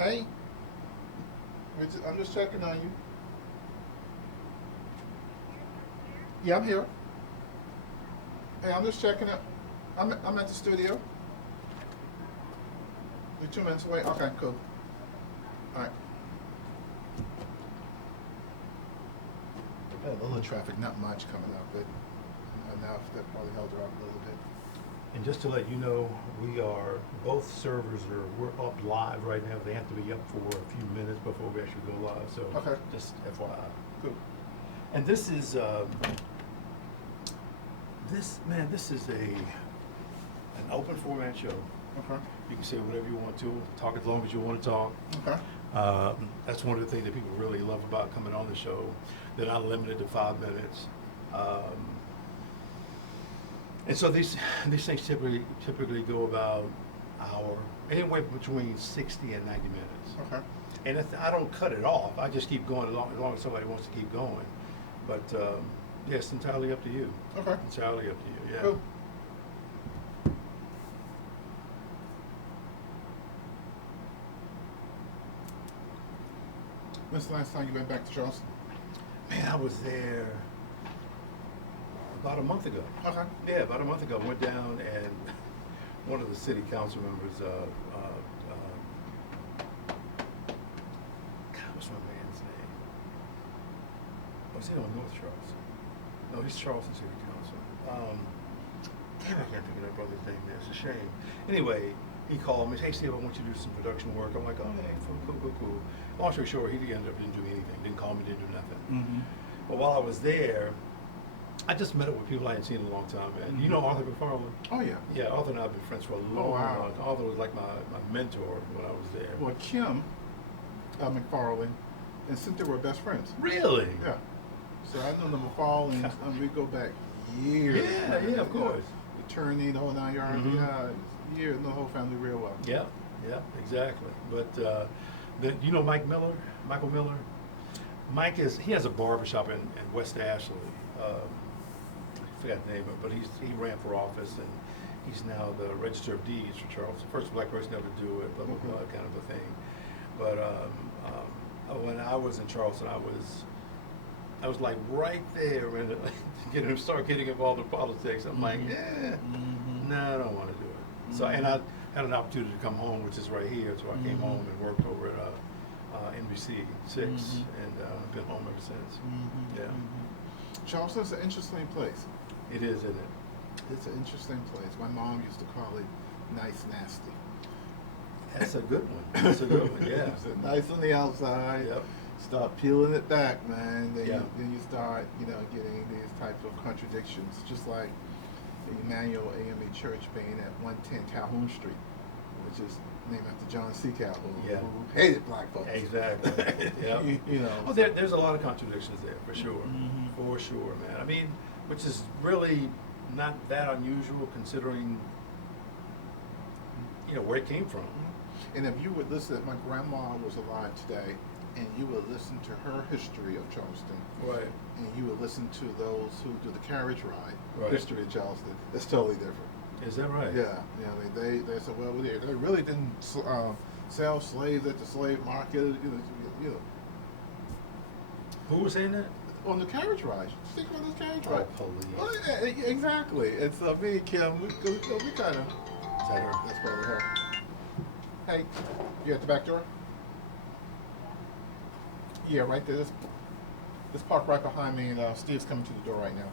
Hey, I'm just checking on you. Yeah, I'm here. Hey, I'm just checking it. I'm at the studio. You're 2 minutes away. Okay, cool. All right. Had a little traffic, not much coming up, but enough that probably held her up a little bit. And just to let you know, both servers we're up live right now. They have to be up for a few minutes before we actually go live. So Okay. just FYI. Cool. And this is this is an open format show. Okay. You can say whatever you want to, talk as long as you want to talk. Okay. That's one of the things that people really love about coming on the show. They're not limited to 5 minutes. And so these things typically go about hour, anywhere between 60 and 90 minutes. Okay. And I don't cut it off. I just keep going as long as somebody wants to keep going. But yeah, it's entirely up to you. Okay. Entirely up to you. Yeah. Cool. When's the last time you went back to Charleston? Man, I was there about a month ago. Okay. Yeah, about a month ago. Went down and one of the city council members, God, what's my man's name? Was he on North Charleston? No, he's Charleston City Council. Damn, I can't think of that brother's name. It's a shame. Anyway, he called me. Hey, Steve, I want you to do some production work. I'm like, oh, hey, cool. Long story short, he didn't do anything. Didn't call me, didn't do nothing. Mm-hmm. But while I was there, I just met up with people I hadn't seen in a long time, man. Mm-hmm. You know Arthur McFarland? Oh, yeah. Yeah, Arthur and I have been friends for a long wow. time. Arthur was like my mentor when I was there. Well, Kim McFarland and Cynthia were best friends. Really? Yeah. So I know the McFarlands, we go back years. Yeah, of course. Attorney, the whole 9 yards. Mhm. Yeah, years, know the whole family real well. Yeah, exactly. But you know Michael Miller? He has a barbershop in West Ashley. I forgot the name of it, but he ran for office and he's now the Register of Deeds for Charleston. First black person ever to do it, blah, blah, blah, kind of a thing. But when I was in Charleston, I was like right there and start getting involved in politics. I'm like, no, I don't want to do it. So, and I had an opportunity to come home, which is right here. So I came home and worked over at NBC 6, and I've been home ever since. Yeah. Charleston's an interesting place. It is, isn't it? It's an interesting place. My mom used to call it nice nasty. That's a good one. That's a good one, yeah. It's nice on the outside. Yep. Start peeling it back, man. Then, Yeah. then you start, getting these types of contradictions. Just like the Emmanuel AME Church being at 110 Calhoun Street, which is named after John C. Calhoun, Yeah. who hated black folks. Exactly. Yeah. Well, there's a lot of contradictions there, for sure. For sure, man. I mean, which is really not that unusual considering, where it came from. And if you would listen, if my grandma was alive today, and you would listen to her history of Charleston, Right. and you would listen to those who do the carriage ride Right. history of Charleston, it's totally different. Is that right? Yeah, I mean, they said, well, they really didn't sell slaves at the slave market, Who was saying that? on the carriage ride. Just think about this carriage Oh, ride. police. Well, yeah, exactly. And so me and Kim, we kind of. Is that her? That's probably her. Hey, you at the back door? Yeah, right there. This park right behind me, and Steve's coming to the door right now.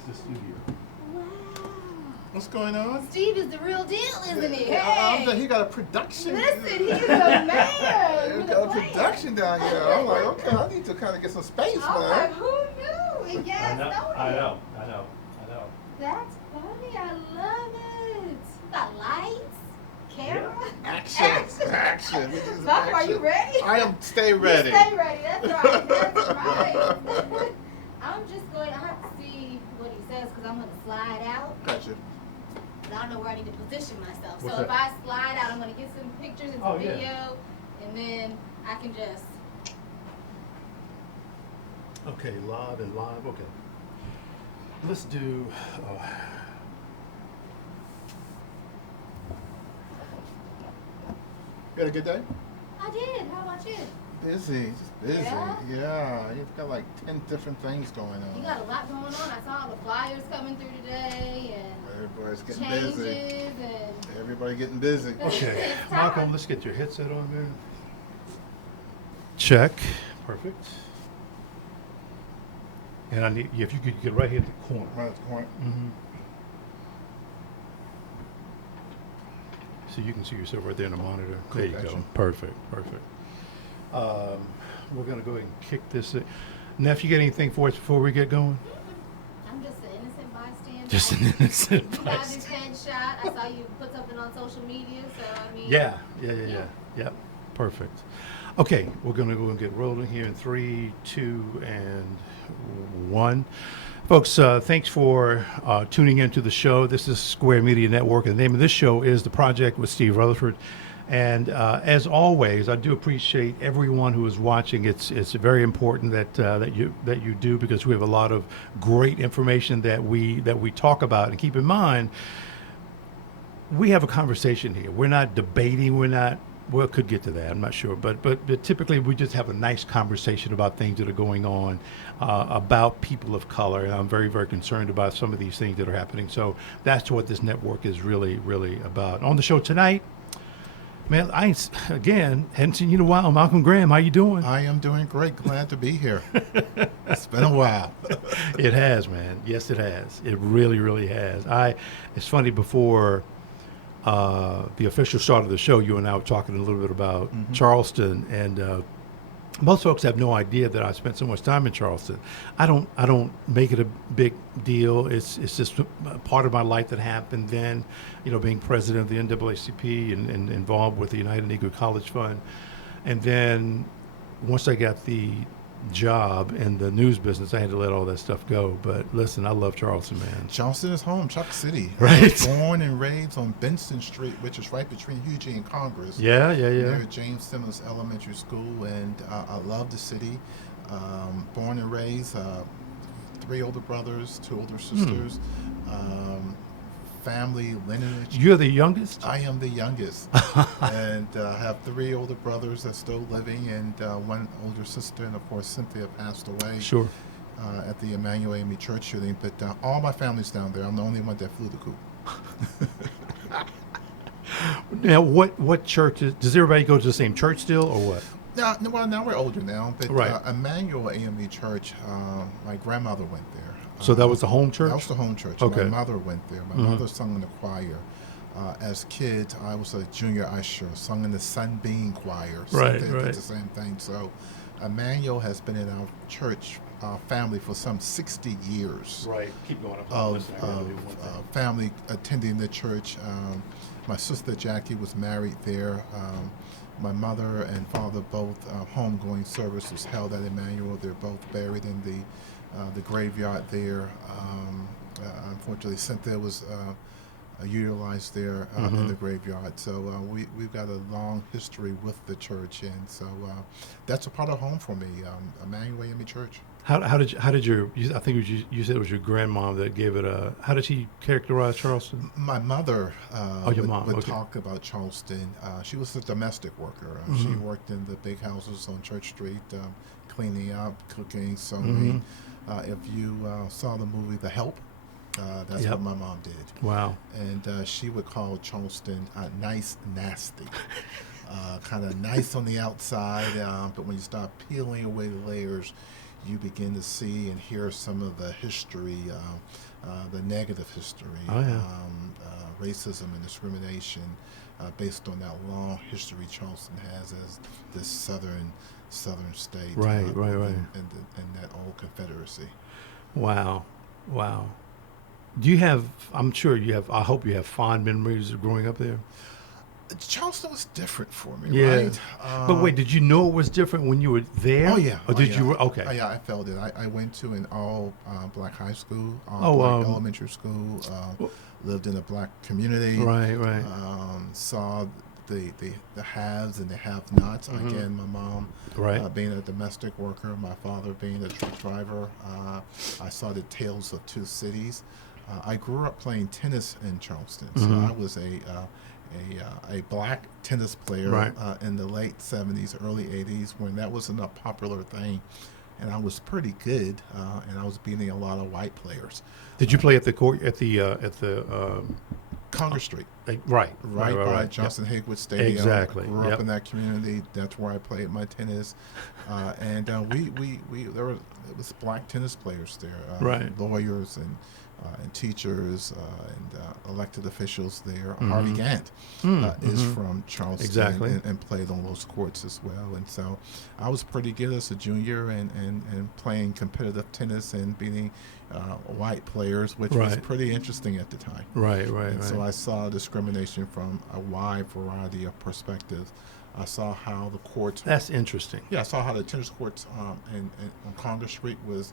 is the studio. Wow. What's going on? Steve is the real deal, isn't he? He got a production. Listen, he's a man. He with got a a plan. production down here. I'm like, okay, I need to kind of get some space, I'm man. like, who knew? And yes, I know. That's funny. I love it. You got lights, camera, Action. We do some Malcolm, are you action. ready? I am stay ready. You stay ready. That's right. That's right. I'm just going. I have to see what he says because I'm going to slide out. Gotcha. But I don't know where I need to position myself. What's So that? if I slide out, I'm going to get some pictures and some Oh, yeah. video, and then I can just. Okay, live. Okay. Let's do. You had a good day? I did. How about you? Busy, just busy. Yeah? Yeah, you've got like 10 different things going on. You got a lot going on. I saw all the flyers coming through today and Everybody's getting changes busy. and. Everybody getting busy. Okay, It's time. Malcolm, let's get your headset on there. Check. Perfect. And I need if you could get right here at the corner. Right at the corner. Mm-hmm. So you can see yourself right there in the monitor. Cool, There you go. gotcha. Perfect. We're gonna go ahead and kick this. Neff, you got anything for us before we get going? I'm just an innocent bystander. Just an innocent You got this bystander. headshot. I saw you put something on social media, so I mean. Yeah. Yep. Perfect. Okay, we're gonna go and get rolling here in 3, 2, and 1. Folks, thanks for tuning into the show. This is Square Media Network, and the name of this show is The Project with Steve Rutherford. And as always, I do appreciate everyone who is watching. It's very important that you do, because we have a lot of great information that we talk about. And keep in mind, we have a conversation here. We're not debating. We're not. Well, could get to that. I'm not sure, but typically we just have a nice conversation about things that are going on, about people of color, and I'm very, very concerned about some of these things that are happening. So that's what this network is really, really about. On the show tonight, man, I again hadn't seen you in a while. Malcolm Graham, how you doing? I am doing great. Glad to be here. It's been a while. It has, man. Yes, it has. It really, really has. It's funny, before the official start of the show, you and I were talking a little bit about Charleston, and most folks have no idea that I spent so much time in Charleston. I don't make it a big deal. It's just a part of my life that happened then, being president of the NAACP and involved with the United Negro College Fund. And then once I got the job in the news business, I had to let all that stuff go. But listen, I love Charleston, man. Charleston is home, Chuck City. Right. I was born and raised on Benson Street, which is right between Eugene and Congress. Yeah. Near James Simmons Elementary School, and I love the city. Born and raised, 3 older brothers, 2 older sisters. Family lineage. You're the youngest? I am the youngest, and have 3 older brothers that's still living, and 1 older sister, and of course Cynthia passed away. Sure. At the Emmanuel AME church shooting, but all my family's down there. I'm the only one that flew the coop. Now, what church does everybody go to the same church still, or what? Now we're older now, but Right. Emmanuel AME church, my grandmother went there. So that was the home church? That was the home church. Okay. My mother went there. My mother sung in the choir. As kids, I was a junior usher, sung in the Sunbeam Choir. Right. Did the same thing. So Emmanuel has been in our church family for some 60 years. Right. Keep going. Of family attending the church. My sister Jackie was married there. My mother and father both homegoing service was held at Emmanuel. They're both buried in the graveyard there. Unfortunately, Cynthia was utilized there in the graveyard. So we've got a long history with the church, and so that's a part of home for me. Emmanuel AME Church. How did your I think it was you said it was your grandmom that gave it a, how did she characterize Charleston? My mother your mom, would okay. talk about Charleston. She was a domestic worker. She worked in the big houses on Church Street, cleaning up, cooking, sewing. If you saw the movie The Help, that's what my mom did. Wow. And she would call Charleston nice, nasty. Kind of nice on the outside, but when you start peeling away the layers, you begin to see and hear some of the history the negative history, Oh, yeah. racism and discrimination, based on that long history Charleston has as this southern state, Right. in that old Confederacy. Wow. Wow. Do you have, I'm sure you have, I hope you have fond memories of growing up there? Charleston was different for me, Yeah. right? But wait, did you know it was different when you were there? Oh yeah. Or did yeah. you? Okay. Yeah, I felt it. I went to an all black high school, Oh, black elementary school. Well- Lived in a black community. Right. Saw the haves and the have-nots. Again, my mom Right. being a domestic worker, my father being a truck driver. I saw the tales of two cities. I grew up playing tennis in Charleston, so I was a black tennis player Right. In the late 70s, early 80s, when that wasn't a popular thing. And I was pretty good, and I was beating a lot of white players. Did you play at the court at the Congress Street, right by Johnson Haywood Stadium. Exactly. I grew Yep. up in that community. That's where I played my tennis. And it was black tennis players there, Right. lawyers and teachers and elected officials there. Harvey Gantt is from Charleston Exactly. and played on those courts as well. And so I was pretty good as a junior and playing competitive tennis and beating white players, which was Right. pretty interesting at the time. Right. And so I saw discrimination from a wide variety of perspectives. I saw how the courts, That's interesting. I saw how the tennis courts on Congress Street was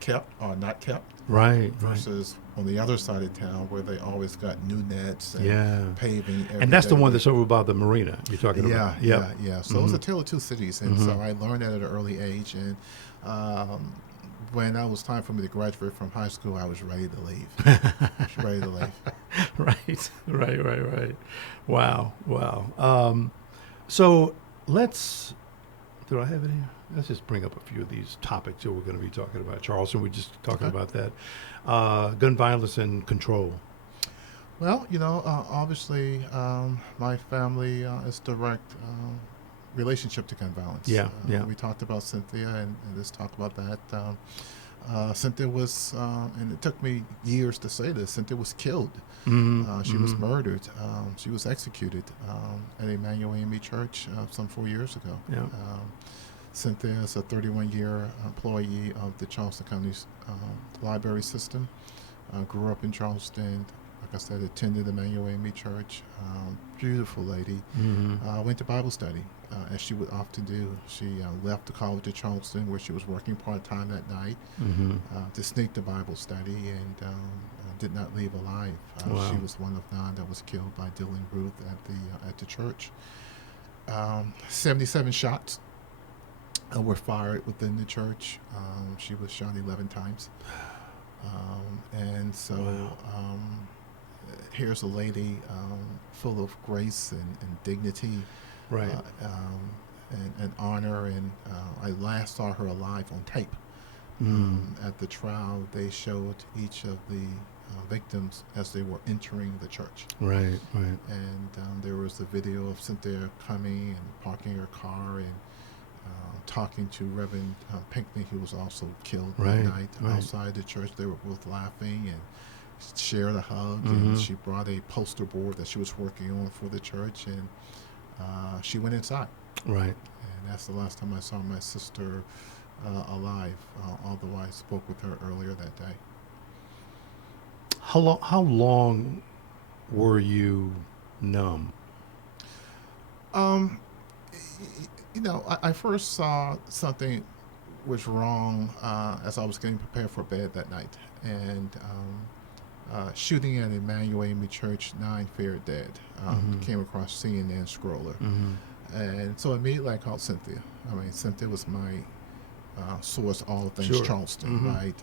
kept or not kept, Right. versus on the other side of town where they always got new nets and Yeah. paving. And that's the every one day. that's over by the marina you're talking Yeah, about. Yep. yeah. So it was a tale of two cities, and so I learned that at an early age. And when it was time for me to graduate from high school, I was ready to leave. I was ready to leave. Right. Wow. So let's. Do I have it here? Let's just bring up a few of these topics that we're going to be talking about. Charleston, we're just talking Okay. about that. Gun violence and control. Well, obviously, my family is direct relationship to gun violence. Yeah. We talked about Cynthia, and let's talk about that. Cynthia was, and it took me years to say this, Cynthia was killed. She was murdered. She was executed at Emmanuel AME Church some 4 years ago. Yeah. Cynthia is a 31-year employee of the Charleston County library system. Grew up in Charleston. Like I said, attended Emmanuel AME Church. Beautiful lady. Went to Bible study, as she would often do. She left the College of Charleston, where she was working part-time that night, to sneak to Bible study, and did not leave alive. Wow. She was one of 9 that was killed by Dylan Ruth at the church. 77 shots were fired within the church. She was shot 11 times. And so here's a lady full of grace and dignity, Right. and honor. And I last saw her alive on tape. At the trial, they showed each of the victims as they were entering the church. Right. And there was a video of Cynthia coming and parking her car and talking to Reverend Pinckney, who was also killed Right, that night right. outside the church. They were both laughing and shared a hug. And she brought a poster board that she was working on for the church, and she went inside. Right. And that's the last time I saw my sister alive, although I spoke with her earlier that day. How long were you numb? I first saw something was wrong as I was getting prepared for bed that night, and shooting at Emmanuel AME Church, 9 fair dead. Came across CNN scroller, and so immediately I called Cynthia. I mean, Cynthia was my source, all things Sure. Charleston, right?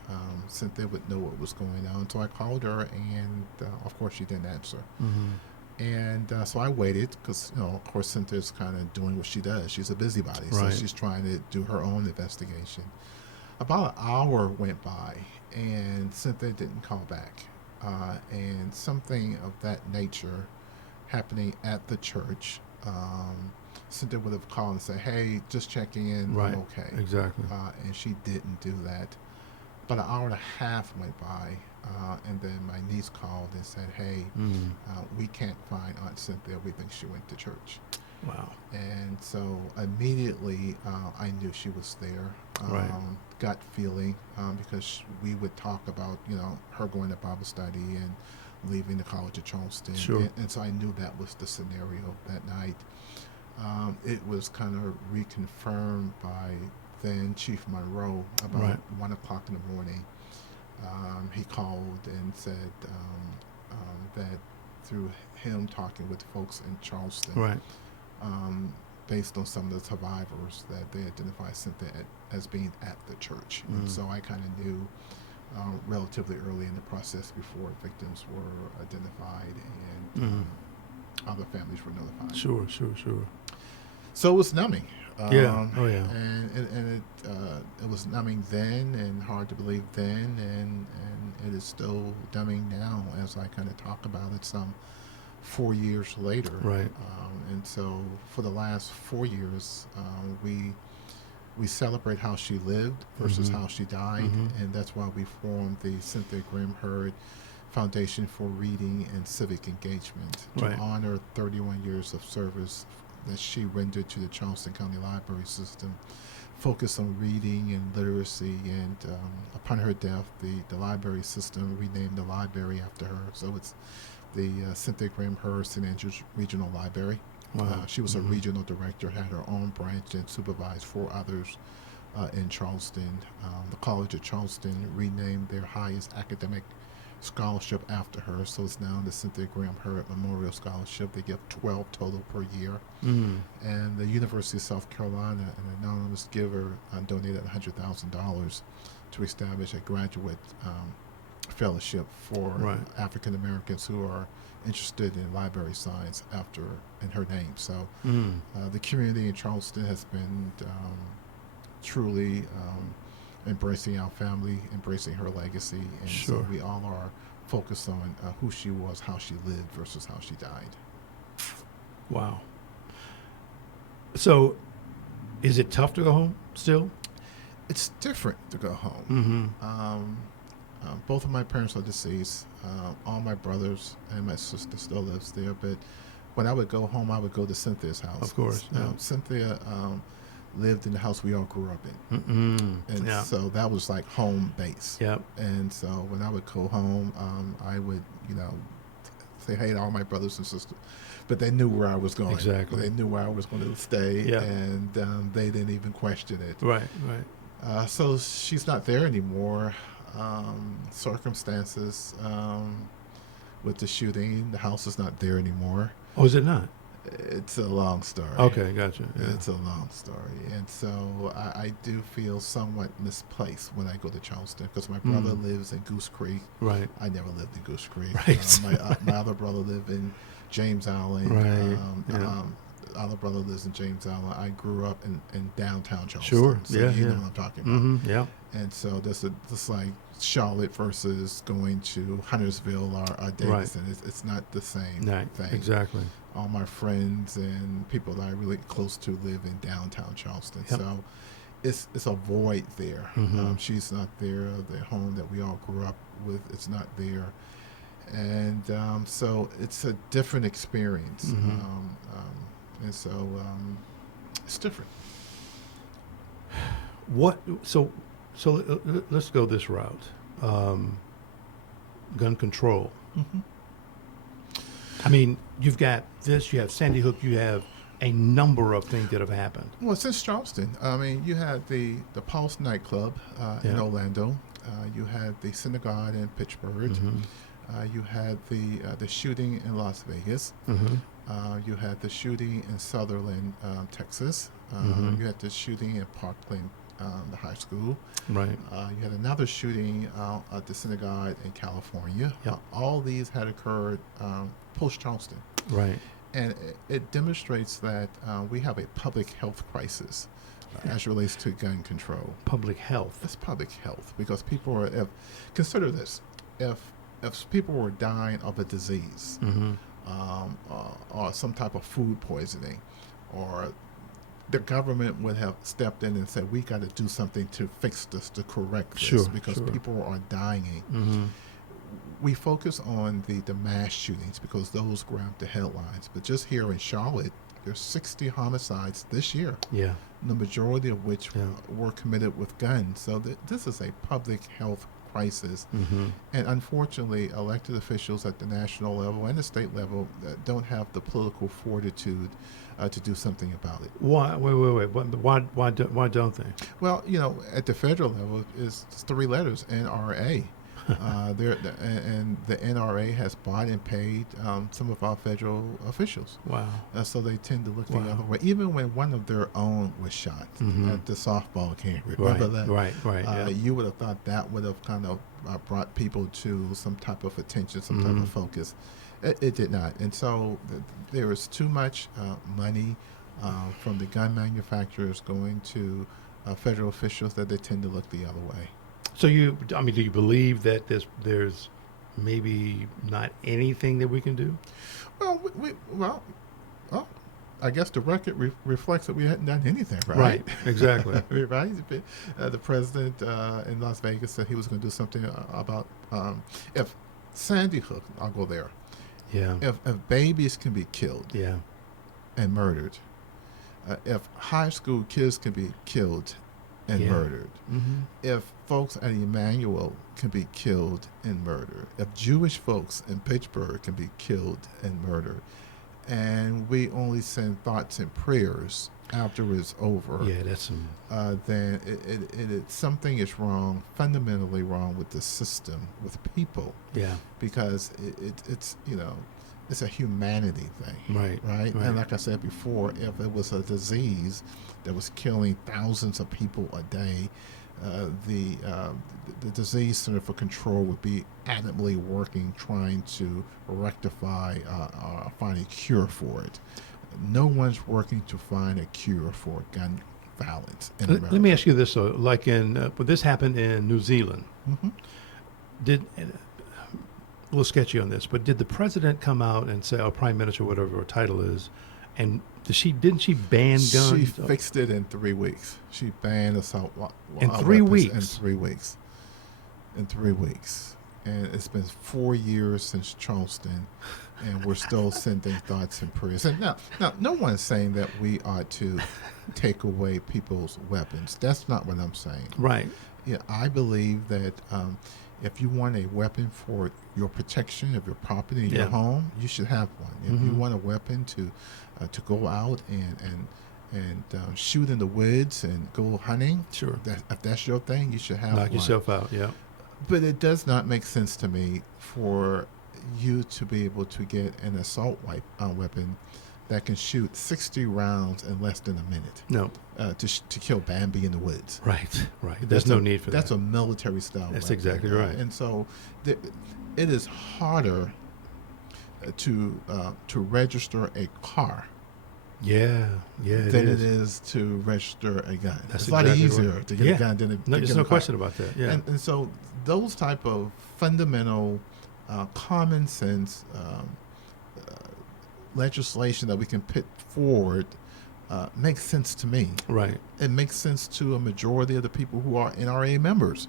Cynthia would know what was going on, so I called her, and of course she didn't answer. And so I waited because, of course, Cynthia's kind of doing what she does. She's a busybody, Right. so she's trying to do her own investigation. About an hour went by, and Cynthia didn't call back. And something of that nature happening at the church, Cynthia would have called and said, "Hey, just checking in, Right. I'm okay." Exactly. And she didn't do that. About an hour and a half went by. and then my niece called and said, "Hey, Mm. we can't find Aunt Cynthia. We think she went to church." Wow. And so immediately I knew she was there. Right. Gut feeling, because we would talk about, her going to Bible study and leaving the College of Charleston. Sure. And so I knew that was the scenario that night. It was kind of reconfirmed by then Chief Monroe about Right. 1 o'clock in the morning. He called and said that through him talking with folks in Charleston, Right. based on some of the survivors, that they identified Cynthia as being at the church. And so I kind of knew relatively early in the process before victims were identified and other families were notified. Sure. So it was numbing. Yeah. Oh, yeah. And it was numbing then and hard to believe then, and it is still numbing now as I kind of talk about it some 4 years later. Right. And so for the last 4 years, we celebrate how she lived versus how she died, and that's why we formed the Cynthia Graham Hurd Foundation for Reading and Civic Engagement to Right. honor 31 years of service that she rendered to the Charleston County Library System, focused on reading and literacy. And upon her death, the library system renamed the library after her. So it's the Cynthia Graham Hurd St. Andrews Regional Library. Wow. She was a regional director, had her own branch, and supervised 4 others in Charleston. The College of Charleston renamed their highest academic scholarship after her, so it's now the Cynthia Graham Hurd Memorial Scholarship. They give 12 total per year. And the University of South Carolina, an anonymous giver, donated $100,000 to establish a graduate fellowship for Right. African Americans who are interested in library science in her name. So the community in Charleston has been truly embracing our family, embracing her legacy, and Sure. so we all are focused on who she was, how she lived versus how she died. Wow. So, is it tough to go home still? It's different to go home. Both of my parents are deceased. All my brothers and my sister still lives there, but when I would go home, I would go to Cynthia's house. Of course, yeah. Cynthia lived in the house we all grew up in. And Yeah. so that was like home base. Yep. And so when I would go home, I would, say hey to all my brothers and sisters. But they knew where I was going. Exactly. They knew where I was going to stay, Yeah. and they didn't even question it. Right. So she's not there anymore. Circumstances with the shooting, the house is not there anymore. Oh, is it not? It's a long story. Okay, gotcha. Yeah. It's a long story. And so I do feel somewhat misplaced when I go to Charleston because my brother lives in Goose Creek. Right. I never lived in Goose Creek. Right. My other brother lived in James Island. Right. Yeah. Other brother lives in James Island. I grew up in downtown Charleston. Sure. So Yeah, you know yeah. what I'm talking about. Yeah. And so that's like Charlotte versus going to Huntersville or Davidson. It's not the same Right. thing. Exactly. All my friends and people that I'm really close to live in downtown Charleston. Yep. So it's a void there. She's not there. The home that we all grew up with, it's not there. And so it's a different experience. And so it's different. What? So let's go this route. Gun control. I mean, you've got this. You have Sandy Hook. You have a number of things that have happened. Well, since Charleston, I mean, you had the Pulse nightclub in Yeah. Orlando. You had the synagogue in Pittsburgh. You had the shooting in Las Vegas. You had the shooting in Sutherland, Texas. You had the shooting in Parkland, the high school. Right. You had another shooting at the synagogue in California. Yep. All these had occurred post-Charleston. Right. And it demonstrates that we have a public health crisis as relates to gun control. Public health. It's public health because people are, consider this, if people were dying of a disease or some type of food poisoning, or the government would have stepped in and said, we got to do something to fix this, to correct this, Sure, because sure. people are dying. we focus on the mass shootings because those grab the headlines. But just here in Charlotte, there's 60 homicides this year, Yeah. the majority of which Yeah. were committed with guns. So this is a public health crisis. Mm-hmm. And unfortunately, elected officials at the national level and the state level don't have the political fortitude to do something about it. Why? Wait. Why don't they? Well, at the federal level, it's 3 letters, NRA. And the NRA has bought and paid some of our federal officials. Wow. So they tend to look Wow. the other way. Even when one of their own was shot Mhm. at the softball game, remember that? Right. Yeah. You would have thought that would have kind of brought people to some type of attention, some type Mhm. of focus. It did not. And so there is too much money from the gun manufacturers going to federal officials that they tend to look the other way. So do you believe that there's maybe not anything that we can do? Well, I guess the record reflects that we hadn't done anything, right? Exactly. Right? The president in Las Vegas said he was going to do something about if Sandy Hook, I'll go there, Yeah. if babies can be killed Yeah. and murdered, if high school kids can be killed and Yeah. murdered, Mm-hmm. if folks at Emmanuel can be killed and murdered, if Jewish folks in Pittsburgh can be killed and murdered, and we only send thoughts and prayers after it's over, Yeah, that's some. then something is wrong, fundamentally wrong with the system, with people, Yeah. because it's a humanity thing. Right. And like I said before, if it was a disease that was killing thousands of people a day, the Disease Center for Control would be adamantly working, trying to rectify, find a cure for it. No one's working to find a cure for gun violence in America. Let me ask you this, though. Like but this happened in New Zealand. Mm-hmm. A little sketchy on this, but did the president come out and say, or prime minister, whatever her title is, and didn't she ban guns? She fixed it in 3 weeks. She banned assault In 3 weapons weeks? In 3 weeks. In 3 weeks. And it's been 4 years since Charleston, and we're still sending thoughts and prayers. And now, no one's saying that we ought to take away people's weapons. That's not what I'm saying. Right. Yeah, I believe that if you want a weapon for your protection of your property and Yeah. your home, you should have one. If you Mhm. want a weapon to go out and shoot in the woods and go hunting, Sure. if that's your thing, you should have Knock one. yourself out. Yeah. But it does not make sense to me for you to be able to get an assault weapon that can shoot 60 rounds in less than a minute No. to kill Bambi in the woods. Right. There's no need for That's that. a military style. That's weapon. exactly right. And so it is harder to register a car Yeah. than it is to register a gun. That's It's a lot exactly easier right. to get Yeah. a gun than to No, get there's a no car. question about that. Yeah. And so those type of fundamental common sense legislation that we can put forward makes sense to me. Right. It makes sense to a majority of the people who are NRA members.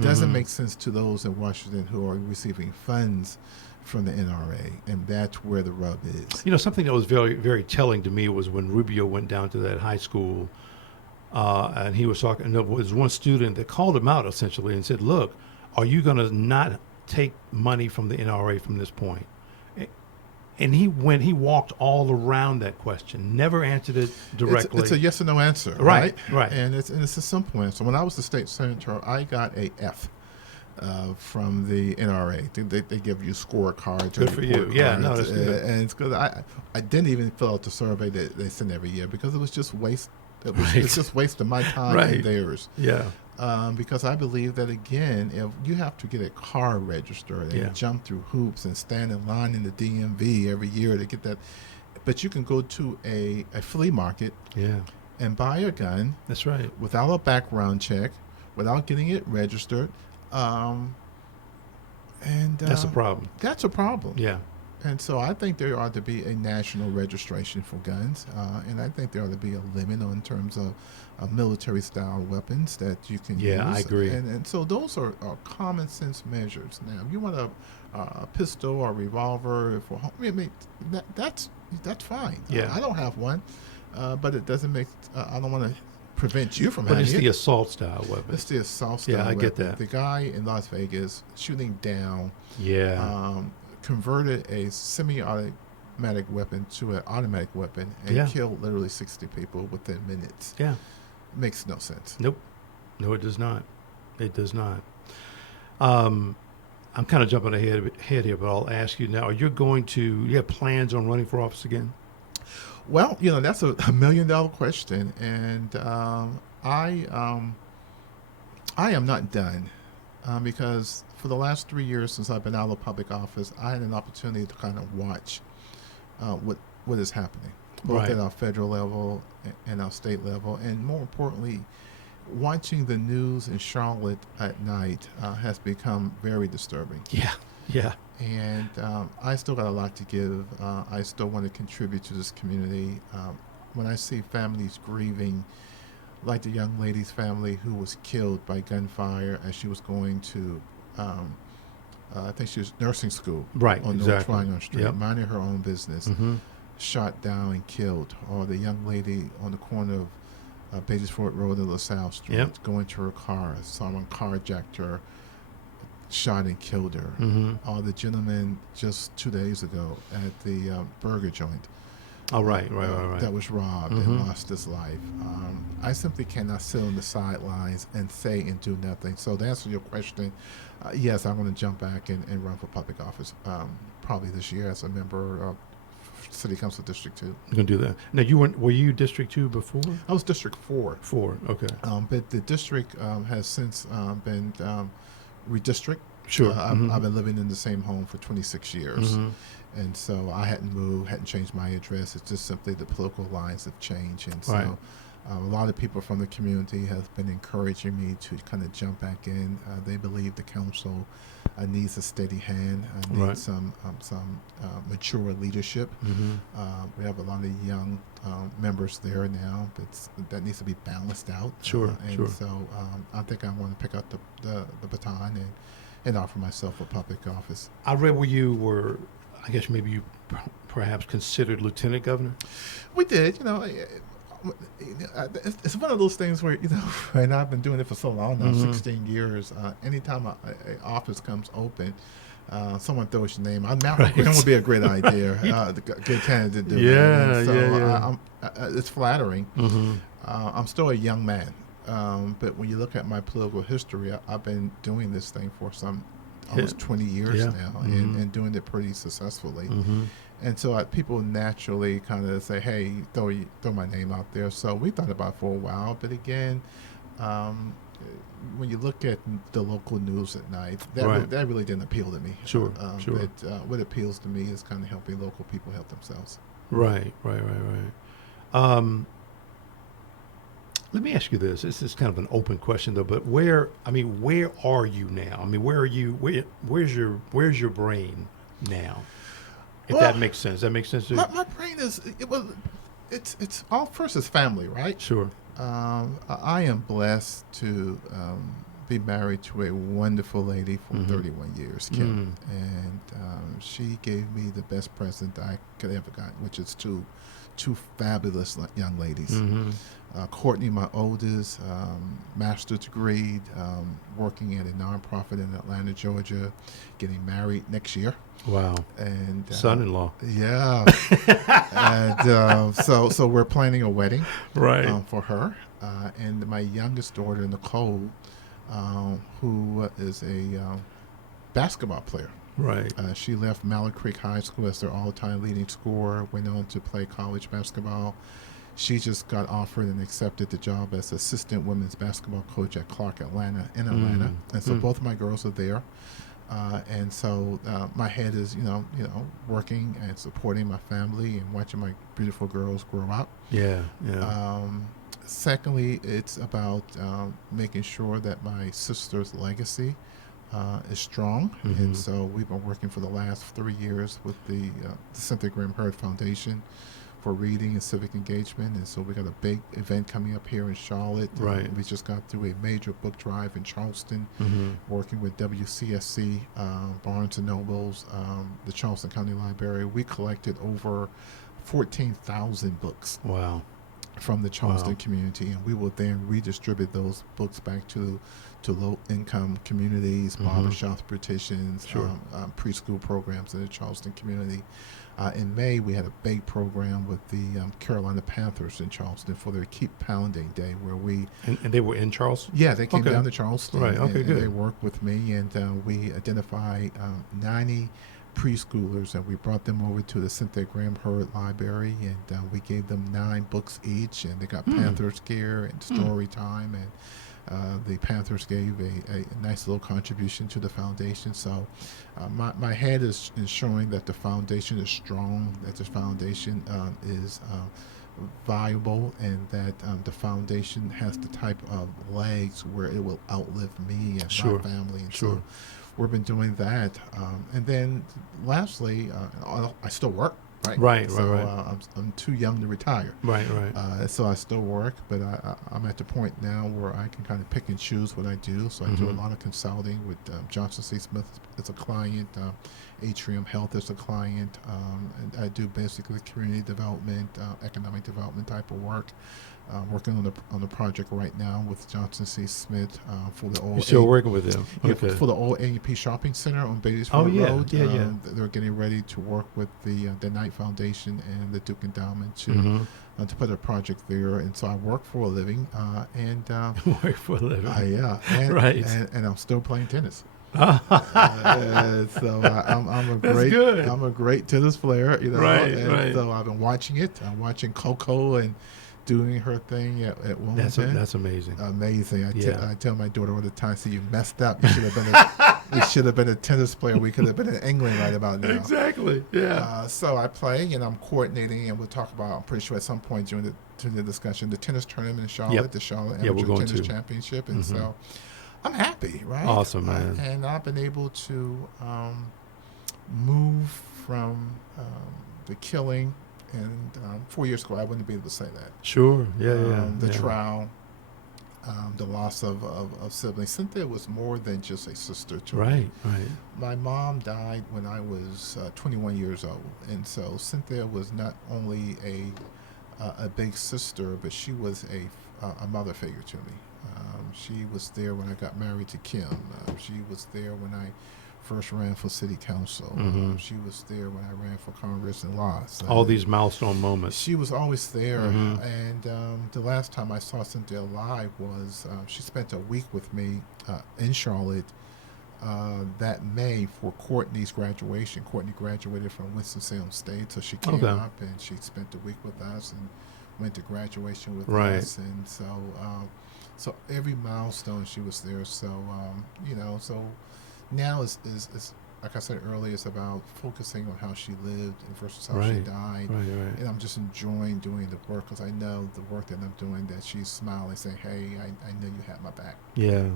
Doesn't Mhm. make sense to those in Washington who are receiving funds from the NRA, and that's where the rub is. Something that was very, very telling to me was when Rubio went down to that high school, and he was talking. There was one student that called him out essentially and said, "Look, are you going to not take money from the NRA from this point?" And he walked all around that question, never answered it directly. It's a yes or no answer, Right. And it's a simple answer. When I was the state senator, I got a F from the NRA. They give you scorecards. Good for you. Yeah, no, that's good. And it's good. I didn't even fill out the survey that they send every year because it was just waste. Right. It's just waste of my time Right. and theirs. Yeah. Because I believe that, again, if you have to get a car registered and Yeah. jump through hoops and stand in line in the DMV every year to get that, but you can go to a flea market Yeah. and buy a gun That's right. without a background check, without getting it registered, and That's a problem. That's a problem. Yeah. And so I think there ought to be a national registration for guns, and I think there ought to be a limit on terms of military-style weapons that you can use. Yeah, I agree. And so those are common sense measures. Now, if you want a pistol or a revolver for home, I mean that's fine. Yeah. I don't have one, but it doesn't make. I don't want to prevent you from But having it's it. the assault style weapon. It's the assault style Yeah, I get weapon. that. The guy in Las Vegas shooting down Yeah. converted a semi-automatic weapon to an automatic weapon and Yeah. killed literally 60 people within minutes. Yeah. Makes no sense. Nope. No, it does not. It does not. I'm kind of jumping ahead here, but I'll ask you now: Are you going to? You have plans on running for office again? Well, that's a $1 million question, and I am not done because for the last 3 years since I've been out of public office, I had an opportunity to kind of watch what is happening, both Right. at our federal level and our state level, and more importantly, watching the news in Charlotte at night has become very disturbing. Yeah. Yeah. And I still got a lot to give. I still want to contribute to this community. When I see families grieving, like the young lady's family who was killed by gunfire as she was going to, I think she was nursing school Right. on North Exactly. Triangle Street, Yep. minding her own business, Mm-hmm. shot down and killed. Or the young lady on the corner of Pagesford Road and LaSalle Street, Yep. going to her car. Someone carjacked her, shot and killed her. Mm-hmm. The gentleman just 2 days ago at the burger joint Oh, right. Right. that was robbed Mhm. and lost his life. I simply cannot sit on the sidelines and say and do nothing. So to answer your question, yes, I'm going to jump back and run for public office probably this year as a member of City Council District 2. You're gonna do that. Now, were you District 2 before? I was District 4. 4. Okay. But the district has since been redistricted. Sure. I've Mhm. been living in the same home for 26 years. Mhm. And so I hadn't moved, hadn't changed my address. It's just simply the political lines have changed. And so Right. a lot of people from the community have been encouraging me to kind of jump back in. They believe the council needs a steady hand, needs Right. some mature leadership. Mm-hmm. We have a lot of young members there now, but that needs to be balanced out. Sure, And sure. so I think I want to pick up the baton and offer myself for public office. I read where you were. I guess maybe you perhaps considered lieutenant governor. We did, it's one of those things where, and I've been doing it for so long now, Mhm. 16 years. Anytime an office comes open, someone throws your name. Now Right. it would be a great idea, good candidate to do it. Yeah, And so yeah. it's flattering. Mm-hmm. I'm still a young man, but when you look at my political history, I've been doing this thing for almost 20 years Yeah. now, Mhm. and doing it pretty successfully. Mm-hmm. And so people naturally kind of say, "Hey, throw my name out there." So we thought about it for a while, but again, when you look at the local news at night, Right. that really didn't appeal to me. Sure, sure. But what appeals to me is kind of helping local people help themselves. Right. Let me ask you this. This is kind of an open question, though. But where are you now? I mean, where are you? Where's your brain now? If Well, that makes sense. That makes sense to you? My brain is it's all first is family, right? Sure. I am blessed to be married to a wonderful lady for Mhm. 31 years, Kim, and she gave me the best present I could ever got, which is two fabulous young ladies. Mm-hmm. Courtney, my oldest, master's degree, working at a nonprofit in Atlanta, Georgia, getting married next year. Wow. And Son-in-law. yeah, and so we're planning a wedding Right. for her, and my youngest daughter, Nicole, who is a basketball player. Right. She left Mallard Creek High School as their all-time leading scorer, went on to play college basketball. She just got offered and accepted the job as assistant women's basketball coach at Clark Atlanta in Atlanta, and so both of my girls are there. And so my head is, working and supporting my family and watching my beautiful girls grow up. Yeah. Secondly, it's about making sure that my sister's legacy is strong, Mhm. and so we've been working for the last 3 years with the Cynthia Graham Hurd Foundation for reading and civic engagement, and so we got a big event coming up here in Charlotte. Right. We just got through a major book drive in Charleston, Mm-hmm. working with WCSC, Barnes and Nobles, the Charleston County Library. We collected over 14,000 books Wow. from the Charleston Wow. community, and we will then redistribute those books back to low-income communities, Mhm. barbershops, petitions, Sure. preschool programs in the Charleston community. In May, we had a big program with the Carolina Panthers in Charleston for their Keep Pounding Day, where we And they were in Charleston? yeah, they came Okay. down to Charleston, Right, okay, and good. they worked with me, and we identified 90 preschoolers, and we brought them over to the Cynthia Graham Hurd Library, and we gave them 9 books each, and they got Panthers gear and story time, and the Panthers gave a nice little contribution to the foundation. So my head is showing that the foundation is strong, that the foundation is viable, and that the foundation has the type of legs where it will outlive me and Sure. my family. And Sure. so we've been doing that. And then lastly, I still work. Right, So right. I'm too young to retire. Right, right. So I still work, but I'm at the point now where I can kind of pick and choose what I do. So I do a Mhm. lot of consulting with Johnson C. Smith as a client, Atrium Health as a client, and I do basically community development, economic development type of work. Working on the project right now with Johnson C. Smith for the old You're still working with them? yeah, Okay. for the old AEP shopping center on Beatty's Oh, yeah, Road. yeah, yeah. They're getting ready to work with the Knight Foundation and the Duke Endowment Mhm. to put a project there. And so I work for a living, and Work for a living. and, Right. and I'm still playing tennis. So I'm a That's great good. I'm a great tennis player, Right, and right. so I've been watching it. I'm watching Coco and doing her thing at Wilmington. That's amazing. Amazing. Yeah. I tell my daughter all the time, "See, you messed up. You should have been a tennis player. We could have been in England right about now." Exactly. Yeah. So I play, and I'm coordinating, and we'll talk about, I'm pretty sure at some point during the discussion, the tennis tournament in Charlotte, Yep. the Charlotte Yeah, we're Amateur going Tennis to. Championship, and Mhm. so I'm happy, right? Awesome, man. And I've been able to move from the killing, and 4 years ago I wouldn't be able to say that. Sure. Yeah. The yeah. trial, the loss of siblings. Cynthia was more than just a sister to me. Right. Right. My mom died when I was 21 years old, and so Cynthia was not only a big sister, but she was a mother figure to me. She was there when I got married to Kim. She was there when I first ran for city council. Mhm. She was there when I ran for Congress and laws. All these milestone moments. She was always there, Mhm. and the last time I saw Cynthia alive was she spent a week with me in Charlotte that May for Courtney's graduation. Courtney graduated from Winston-Salem State, so she came Okay. up and she spent a week with us and went to graduation with Right. us, and so every milestone she was there. So so now is like I said earlier, it's about focusing on how she lived versus how she Right. died. Right. Right. And I'm just enjoying doing the work because I know the work that I'm doing, that she's smiling, saying, "Hey, I know you had my back." Yeah.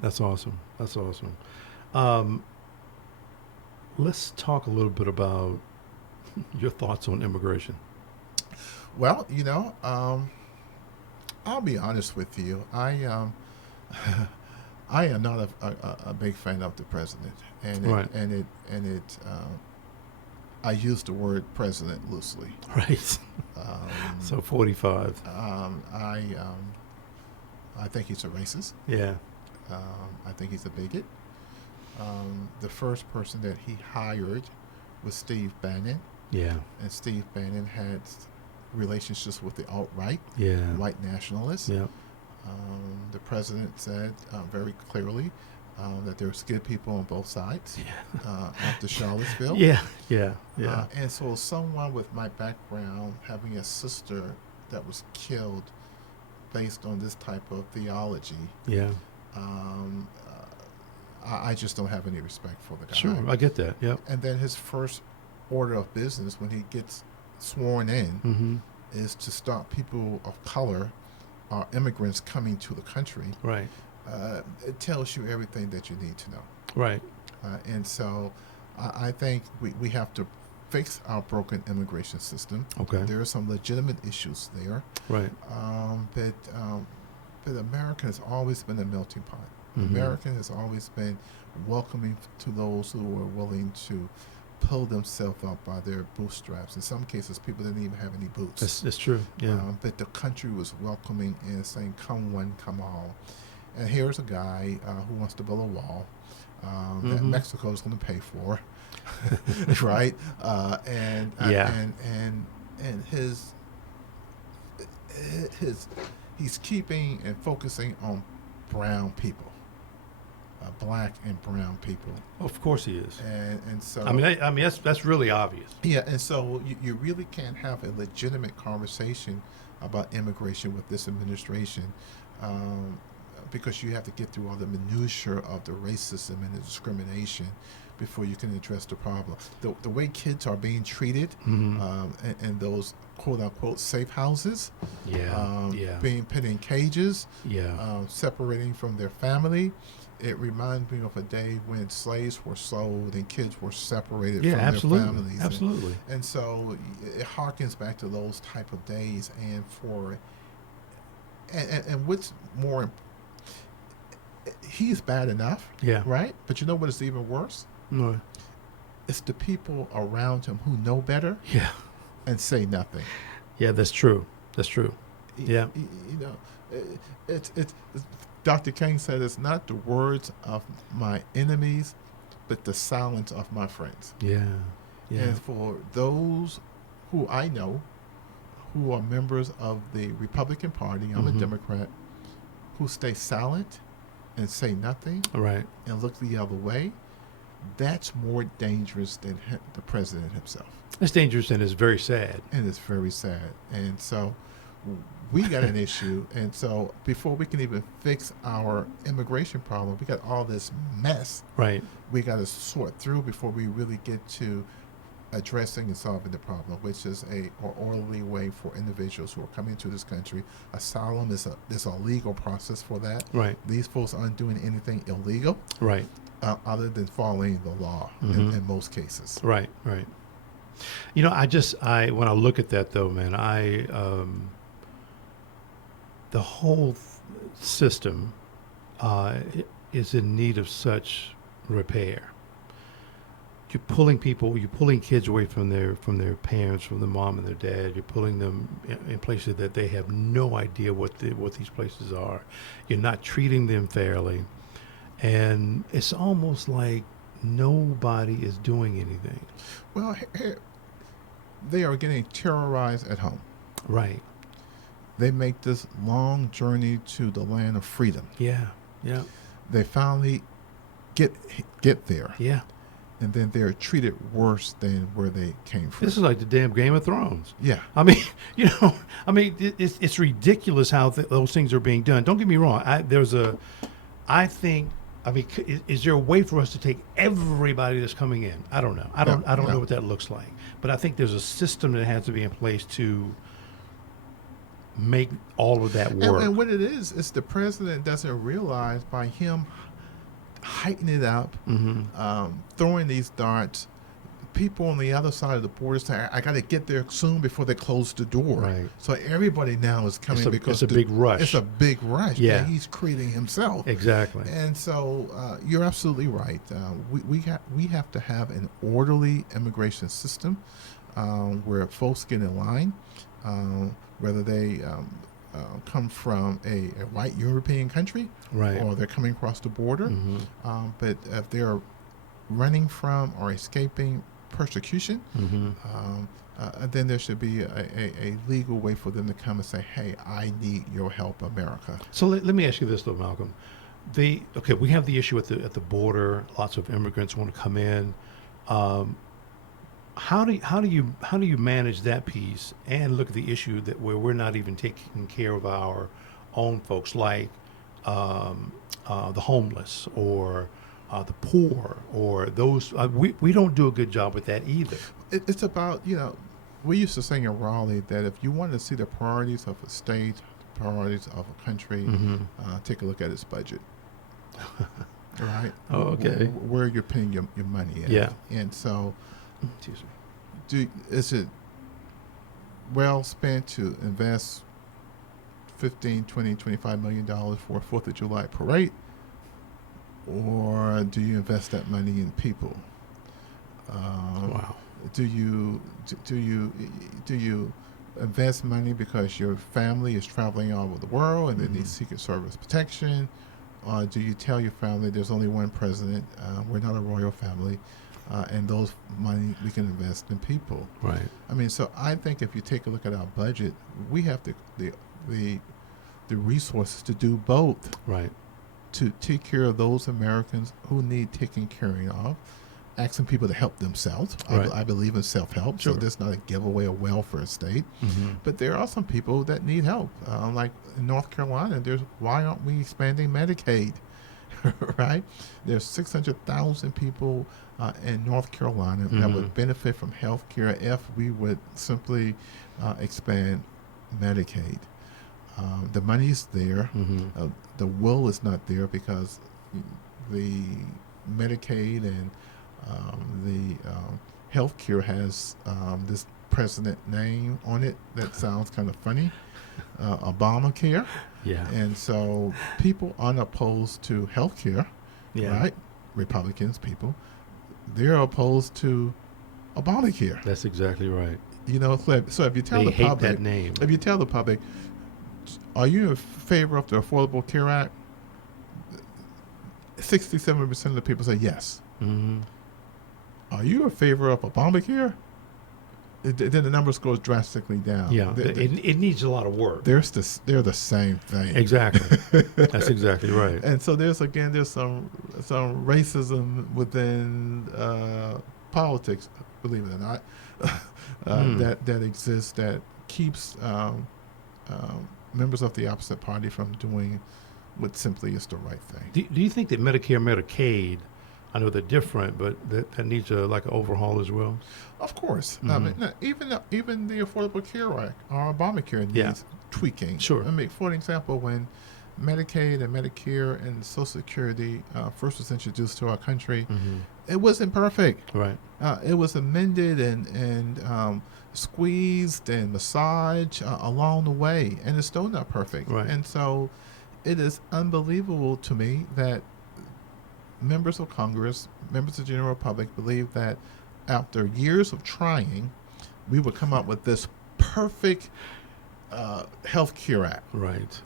That's awesome. That's awesome. Let's talk a little bit about your thoughts on immigration. Well, I'll be honest with you. I am not a big fan of the president, and Right. I use the word president loosely. Right. So 45. I think he's a racist. Yeah. I think he's a bigot. The first person that he hired was Steve Bannon, Yeah. and Steve Bannon had relationships with the alt-right, Yeah. white nationalists. Yeah. The president said very clearly that there's good people on both sides after Charlottesville. Yeah. And so someone with my background, having a sister that was killed based on this type of theology, Yeah. I just don't have any respect for the guy. Sure. I get that. Yep. And then his first order of business when he gets sworn in Mm-hmm. is to stop people of color, immigrants coming to the country. Right. it tells you everything that you need to know. Right. And so I think we have to fix our broken immigration system. Okay. There are some legitimate issues there. Right. But America has always been a melting pot. Mm-hmm. America has always been welcoming to those who are willing to pull themselves up by their bootstraps. In some cases, people didn't even have any boots. That's true. Yeah. But the country was welcoming and saying, come one, come all. And here's a guy who wants to build a wall that Mexico is going to pay for, right? And his he's keeping and focusing on brown people, black and brown people. Of course he is. And so I mean that's really obvious. yeah, and so you really can't have a legitimate conversation about immigration with this administration. Because you have to get through all the minutiae of the racism and the discrimination before you can address the problem. The way kids are being treated in those quote-unquote safe houses, being put in cages, separating from their family, it reminds me of a day when slaves were sold and kids were separated from their families. Absolutely. And so it harkens back to those type of days. And what's more important, he's bad enough, right? But you know what is even worse? No. It's the people around him who know better, and say nothing. Yeah, that's true. That's true. Yeah. You know, it's Dr. King said it's not the words of my enemies, but the silence of my friends. Yeah. Yeah. And for those who I know, who are members of the Republican Party, I'm a Democrat, who stay silent and say nothing, right, and look the other way, that's more dangerous than the president himself. It's dangerous and it's very sad. And it's very sad. And so we got an issue. And so before we can even fix our immigration problem, we got all this mess. Right. We got to sort through before we really get to addressing and solving the problem, which is an orderly way for individuals who are coming into this country. Asylum is a legal process for that. Right. These folks aren't doing anything illegal. Right. Other than following the law in most cases. Right. Right. You know, I when I look at that though, man, the whole system is in need of such repair. You're pulling kids away from their parents, from the mom and their dad. You're pulling them in places that they have no idea what these places are. You're not treating them fairly, and it's almost like nobody is doing anything. Well, they are getting terrorized at home. Right. They make this long journey to the land of freedom. Yeah. Yeah. They finally get there. Yeah. And then they're treated worse than where they came from. This is like the damn Game of Thrones. Yeah. I mean, it's ridiculous how those things are being done. Don't get me wrong. Is there a way for us to take everybody that's coming in? I don't know. I don't know what that looks like. But I think there's a system that has to be in place to make all of that work. And what it is the president doesn't realize by him heightening it up, throwing these darts, people on the other side of the border say, I got to get there soon before they close the door. Right. So everybody now is coming because it's a big rush. It's a big rush. Yeah. He's creating himself. Exactly. And so you're absolutely right. We have to have an orderly immigration system where folks get in line, whether they come from a white European country, right, or they're coming across the border. But if they're running from or escaping persecution, then there should be a legal way for them to come and say, hey, I need your help, America. So let me ask you this, though, Malcolm. We have the issue at the border. Lots of immigrants want to come in. How do you manage that piece and look at the issue that where we're not even taking care of our own folks, like the homeless or the poor, or those we don't do a good job with that either. It's about, we used to sing in Raleigh that if you want to see the priorities of a state, priorities of a country, take a look at its budget. right? Oh, okay. Where you're paying your money at. Yeah. And so, Excuse me. is it well spent to invest 15, 20, 25 million dollars for a 4th of July parade, or do you invest that money in people? Wow. Do you do you invest money because your family is traveling all over the world and they need Secret Service protection? Do you tell your family there's only one president? We're not a royal family, and those money we can invest in people. Right. I mean, so I think if you take a look at our budget, we have the resources to do both, Right. to take care of those Americans who need taking care of, asking people to help themselves. Right. I believe in self-help, Sure. so there's not a giveaway of welfare state. Mm-hmm. But there are some people that need help. Like in North Carolina, why aren't we expanding Medicaid? Right? There's 600,000 people in North Carolina that would benefit from health care if we would simply expand Medicaid. The money's there. Mm-hmm. The will is not there because the Medicaid and the health care has this president name on it that sounds kind of funny, Obamacare. Yeah. And so people unopposed to health care, Yeah. right? Republicans, people, they're opposed to Obamacare. That's exactly right. You know, so if you tell They the hate public, that name. if you tell the public, are you in favor of the Affordable Care Act? 67% of the people say yes. Mm-hmm. Are you in favor of Obamacare? Then the numbers goes drastically down. Yeah. It needs a lot of work. They're the same thing. Exactly. That's exactly right. And so there's some racism within politics, believe it or not, that exists that keeps members of the opposite party from doing what simply is the right thing. Do you think that Medicare, Medicaid, I know they're different, but that needs like an overhaul as well? Of course. I mean, even the Affordable Care Act or Obamacare needs tweaking. Sure. I mean, for an example, when Medicaid and Medicare and Social Security first was introduced to our country, it wasn't perfect. Right. It was amended and squeezed and massaged along the way, and it's still not perfect. Right. And so it is unbelievable to me that members of Congress, members of the general public believe that after years of trying, we would come up with this perfect health care act. Right.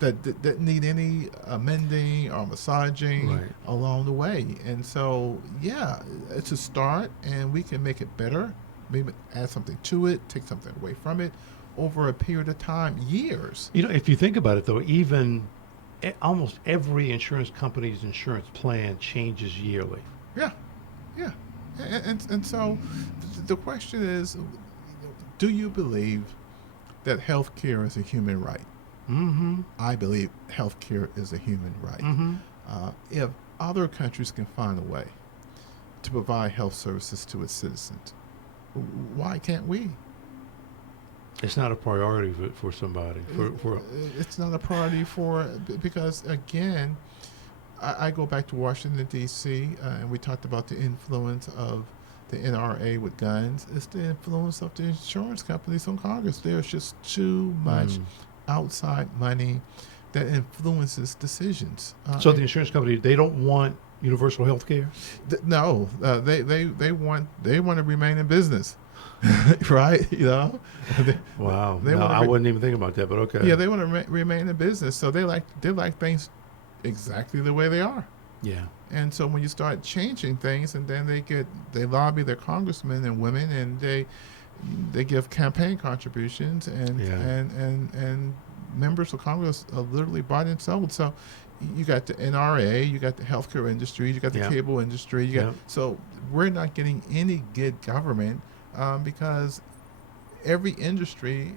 That didn't need any amending or massaging along the way. And so, yeah, it's a start, and we can make it better, maybe add something to it, take something away from it over a period of time, years. You know, if you think about it, though, even almost every insurance company's insurance plan changes yearly. Yeah, yeah. And so the question is, do you believe that health care is a human right? Mm-hmm. I believe health care is a human right. Mm-hmm. If other countries can find a way to provide health services to its citizens, why can't we? It's not a priority for somebody. It's not a priority because, again, I go back to Washington, D.C., and we talked about the influence of the NRA with guns. It's the influence of the insurance companies on Congress. There's just too much outside money that influences decisions. So the insurance company, they don't want universal health care? No, they want to remain in business. Right? You know? Wow. I wouldn't even think about that, but okay. Yeah, they want to remain in business, so they like things exactly the way they are. Yeah. And so when you start changing things, and then they lobby their congressmen and women, and they give campaign contributions, and members of Congress are literally bought and sold. So you got the NRA, you got the healthcare industry, you got the cable industry. So we're not getting any good government because every industry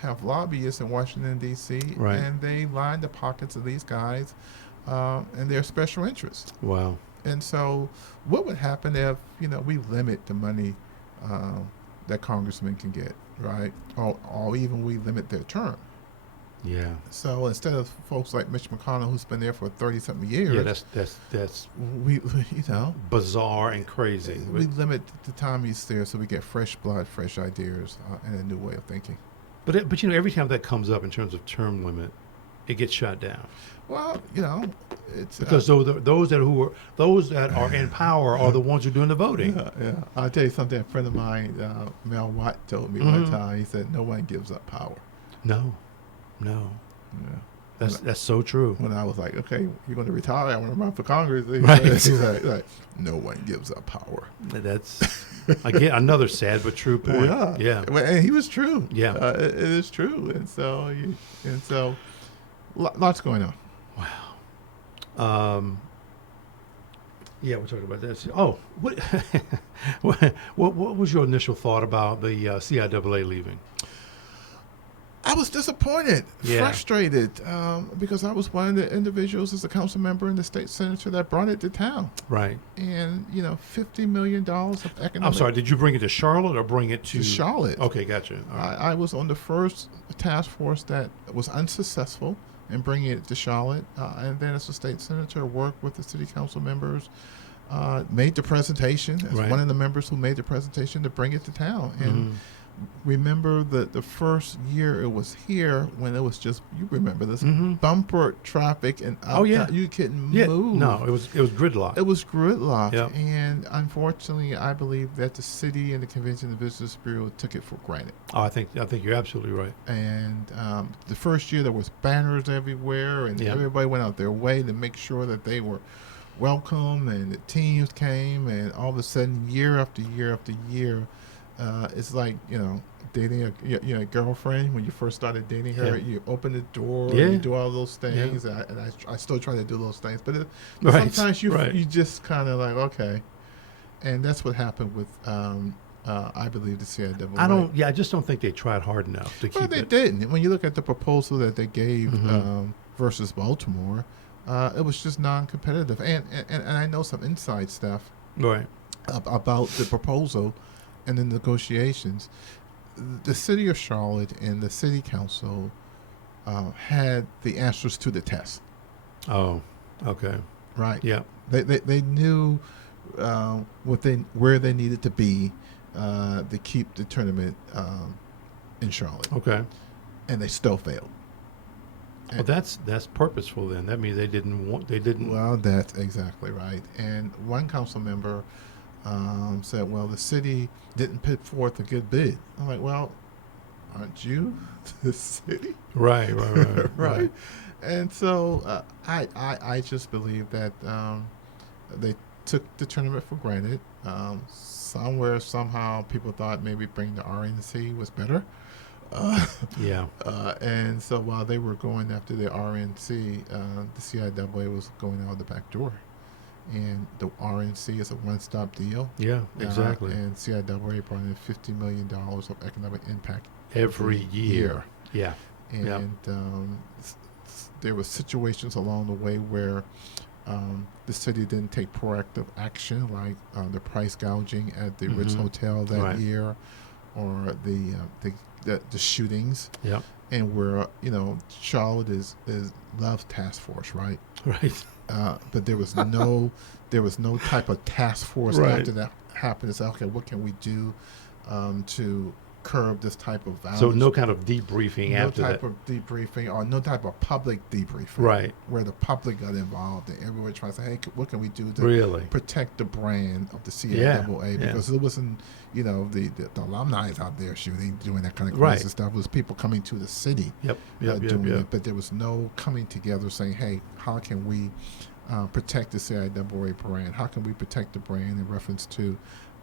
have lobbyists in Washington, D.C., and they line the pockets of these guys and their special interests. Wow. And so what would happen if, we limit the money that congressmen can get, right? Or even we limit their term. Yeah. So instead of folks like Mitch McConnell, who's been there for 30-something years, Yeah, that's we you know bizarre and crazy. we limit the time he's there so we get fresh blood, fresh ideas, and a new way of thinking. But every time that comes up in terms of term limit, it gets shot down Well, it's because those that are in power are the ones who are doing the voting. yeah. I'll tell you something. A friend of mine, Mel Watt, told me one time. He said, "No one gives up power." No. Yeah. That's so true. When I was like, "Okay, you're going to retire? I want to run for Congress." Right. He's like, "No one gives up power." That's again another sad but true point. Yeah. Well, and he was true. Yeah. It is true, and so lots going on. Yeah, we're talking about this. Oh, what, what was your initial thought about the CIAA leaving? I was disappointed, Yeah. frustrated, because I was one of the individuals as a council member and the state senator that brought it to town. Right. And, $50 million of economic. I'm sorry, did you bring it to Charlotte or bring it to Charlotte. Okay, gotcha. All right. I was on the first task force that was unsuccessful in bringing it to Charlotte. And then as a state senator, worked with the city council members, made the presentation as Right. one of the members who made the presentation to bring it to town. And remember the first year it was here when it was just, you remember this, bumper traffic and Oh, yeah. you couldn't Yeah. move. No, it was gridlock. It was gridlock. Yep. And unfortunately, I believe that the city and the Convention and Visitors Bureau took it for granted. Oh, I think you're absolutely right. And the first year there was banners everywhere, and Yeah. everybody went out their way to make sure that they were welcome, and the teams came, and all of a sudden, year after year after year, it's like dating a girlfriend when you first started dating her. Yeah. You open the door, Yeah. you do all those things, Yeah. and I still try to do those things, but Right. sometimes Right. you just kind of like, okay, and that's what happened with I believe the CIAA. I just don't think they tried hard enough to Well, keep they it. didn't. When you look at the proposal that they gave versus Baltimore, it was just non-competitive. And I know some inside stuff Right. about the proposal and the negotiations. The city of Charlotte and the city council had the answers to the test. Oh, okay. Right. Yeah. They knew where they needed to be to keep the tournament in Charlotte, Okay. and they still failed. Well, that's purposeful then. That means they didn't. Well, that's exactly right. And one council member said, "Well, the city didn't put forth a good bid." I'm like, "Well, aren't you the city?" Right. Right. And so I just believe that they took the tournament for granted. Somewhere, somehow, people thought maybe bringing the RNC was better. Yeah. And so while they were going after the RNC, the CIAA was going out the back door. And the RNC is a one-stop deal. Yeah. Exactly. And CIAA brought in $50 million of economic impact Every year. Yeah. And there were situations along the way where the city didn't take proactive action, like the price gouging at the Ritz Hotel that Right. year, or the shootings. Yep. And where Charlotte is loves task force, right? Right. But there was no type of task force Right. after that happened. It's like, okay, what can we do to curb this type of violence? So no kind of debriefing No after type that. of debriefing, or no type of public debriefing, Right. where the public got involved and everyone trying to say, hey, what can we do to Really. protect the brand of the CIAA? Yeah. Because it wasn't, the alumni out there shooting, doing that kind of Right. crazy stuff. It was people coming to the city Yep. doing it, but there was no coming together saying, hey, how can we protect the CIAA brand? How can we protect the brand in reference to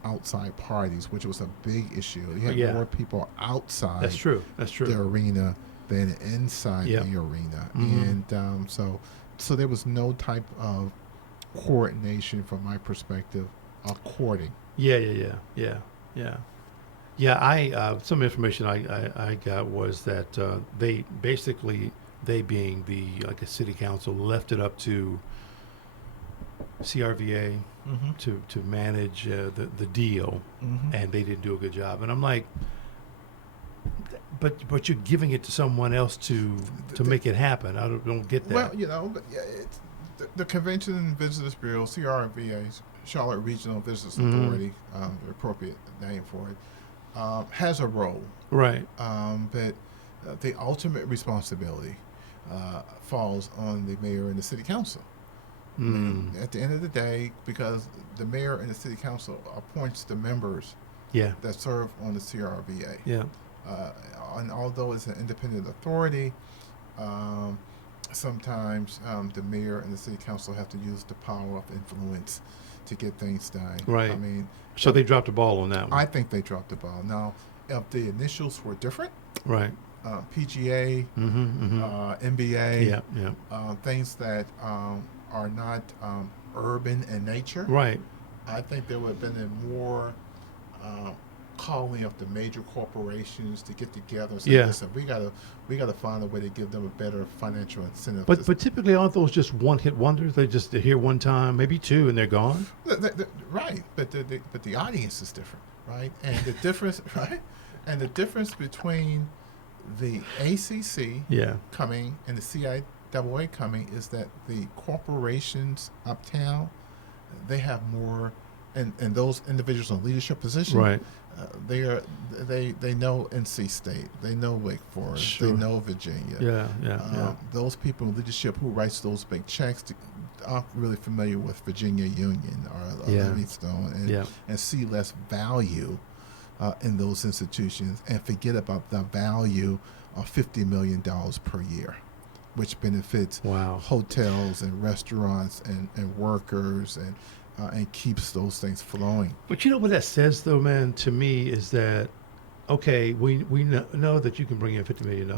outside parties, which was a big issue? You had Yeah. more people outside That's true. the arena than inside Yep. the arena. Mhm. And so there was no type of coordination from my perspective of courting. Yeah. I some information I got was that they being a city council left it up to CRVA to manage the deal, and they didn't do a good job. And I'm like, but you're giving it to someone else to make it happen. I don't get that. Well, but yeah, it's the Convention and Visitors Bureau, CRVA, Charlotte Regional Visitors Mhm. Authority, the appropriate name for it, has a role. Right. But the ultimate responsibility falls on the mayor and the city council. I mean, at the end of the day, because the mayor and the city council appoints the members Yeah. that serve on the CRVA. Yeah. And although it's an independent authority, sometimes the mayor and the city council have to use the power of influence to get things done. Right. I mean, So they dropped the ball on that one. I think they dropped the ball. Now, if the initials were different, Right. PGA, Mm-hmm. NBA, Yeah. Yeah. things that are not urban in nature, Right. I think there would have been a more calling of the major corporations to get together and say, Yeah. listen, we gotta find a way to give them a better financial incentive. But typically aren't those just one hit wonders? They're here one time, maybe two, and they're gone. Right, but the audience is different, right? And the difference, right? And the difference between the ACC Yeah. coming and the CIAA coming is that the corporations uptown, they have more, and those individuals in leadership positions, Right. they know NC State, they know Wake Forest, Sure. they know Virginia. Yeah. Yeah. Yeah. Those people in leadership who writes those big checks aren't really familiar with Virginia Union or Yeah. Livingstone Yeah. and see less value in those institutions and forget about the value of $50 million per year, which benefits Wow. hotels and restaurants and workers and keeps those things flowing. But you know what that says, though, man, to me is that, okay, we know that you can bring in $50 million,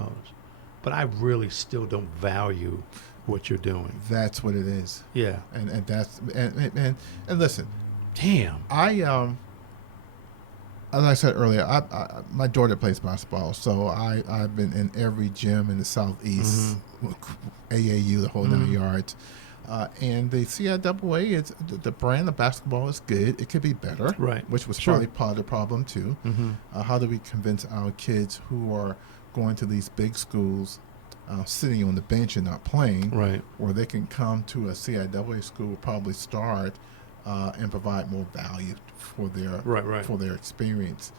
but I really still don't value what you're doing. That's what it is. Yeah. And that's and listen, Damn. as I said earlier, my daughter plays basketball, so I've been in every gym in the Southeast, AAU, the whole 9 yards. And the CIAA, the brand of basketball is good. It could be better, Right. which was Sure. probably part of the problem too. Mm-hmm. How do we convince our kids who are going to these big schools, sitting on the bench and not playing, Right. or they can come to a CIAA school, probably start, and provide more value for their Right. for their experience.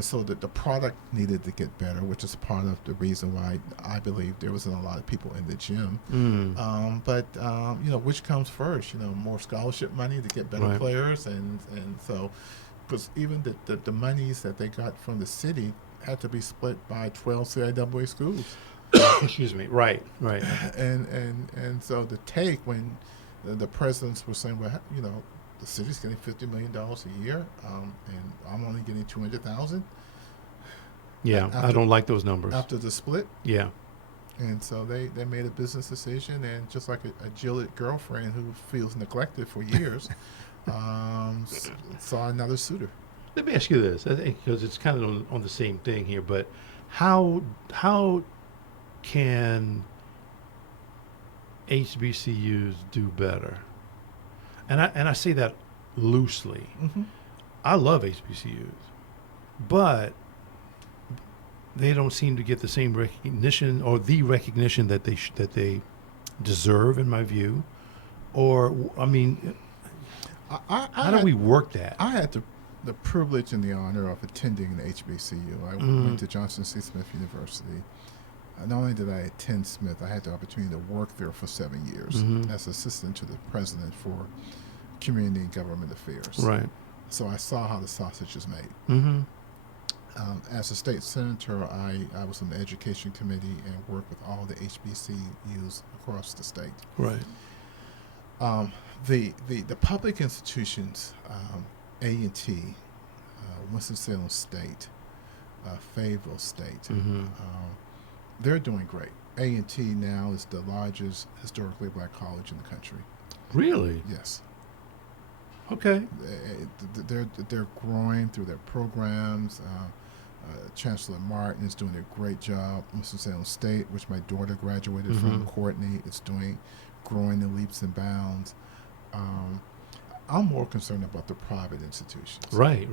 So that the product needed to get better, which is part of the reason why I believe there wasn't a lot of people in the gym. But which comes first? More scholarship money to get better Right. players, and so, because even the monies that they got from the city had to be split by 12 CIAA schools. Excuse me. Right. Right. And so the take when the presidents were saying, well, the city's getting $50 million a year, and I'm only getting $200,000 Yeah. I don't like those numbers. after the split. Yeah. And so they made a business decision, and just like a jilted girlfriend who feels neglected for years, saw another suitor. Let me ask you this, because it's kind of on the same thing here, but how can HBCUs do better? And I say that loosely. Mm-hmm. I love HBCUs, but they don't seem to get the same recognition or the recognition that they deserve, in my view. Or I mean, how do we work that? I had the privilege and the honor of attending an HBCU. I went to Johnson C. Smith University. Not only did I attend Smith, I had the opportunity to work there for 7 years as assistant to the president for community and government affairs. Right. So I saw how the sausage is made. Mm-hmm. As a state senator, I was on the education committee and worked with all the HBCUs across the state. Right. The public institutions, A&T, Winston-Salem State, Fayetteville State, they're doing great. A&T now is the largest historically black college in the country. Really? Yes. Okay. They're growing through their programs. Chancellor Martin is doing a great job. Winston-Salem State, which my daughter graduated from, Courtney, is growing in leaps and bounds. I'm more concerned about the private institutions. Right.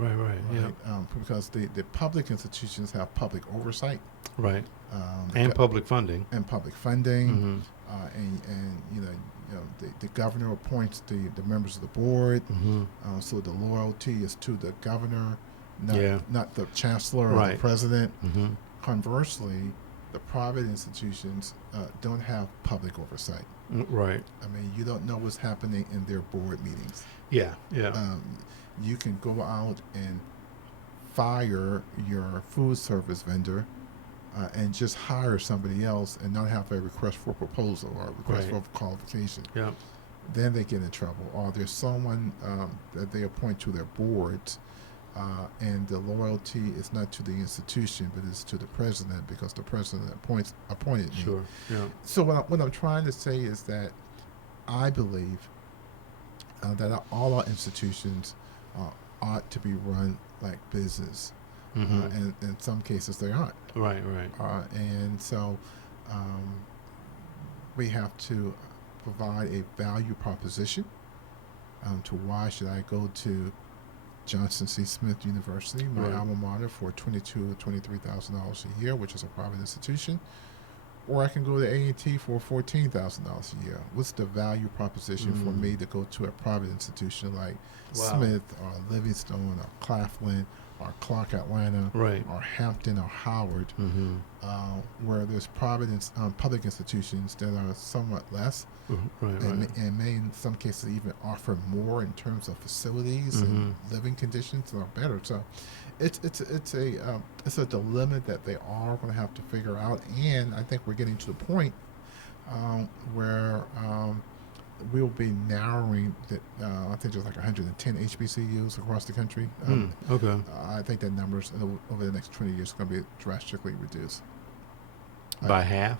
Yeah. Because the public institutions have public oversight. Right. The And public funding. and public funding, Mm-hmm. and the governor appoints the members of the board. Mm-hmm. So the loyalty is to the governor, not Yeah. not the chancellor or Right. the president. Mm-hmm. Conversely, the private institutions don't have public oversight. Right. I mean, you don't know what's happening in their board meetings. Yeah. Yeah. You can go out and fire your food service vendor and just hire somebody else and not have a request for proposal or a request Right. for qualification. Yeah. Then they get in trouble. Or there's someone that they appoint to their boards, and the loyalty is not to the institution, but it's to the president because the president appointed me. Sure. Yeah. So what I'm trying to say is that I believe that all our institutions ought to be run like business, Mm-hmm. and in some cases they aren't. Right. Right. And so we have to provide a value proposition to why should I go to Johnson C. Smith University, my Right. alma mater, for $23,000 a year, which is a private institution, or I can go to A&T for $14,000 a year. What's the value proposition for me to go to a private institution like Wow. Smith or Livingstone or Claflin or Clark Atlanta Right. or Hampton or Howard, Mm-hmm. where there's public institutions that are somewhat less, Right. and, Right. and may in some cases even offer more in terms of facilities and living conditions that are better. So it's a dilemma that they are going to have to figure out, and I think we're getting to the point where we'll be narrowing that. I think there's like 110 HBCUs across the country. Okay. I think that numbers over the next 20 years is going to be drastically reduced. By half.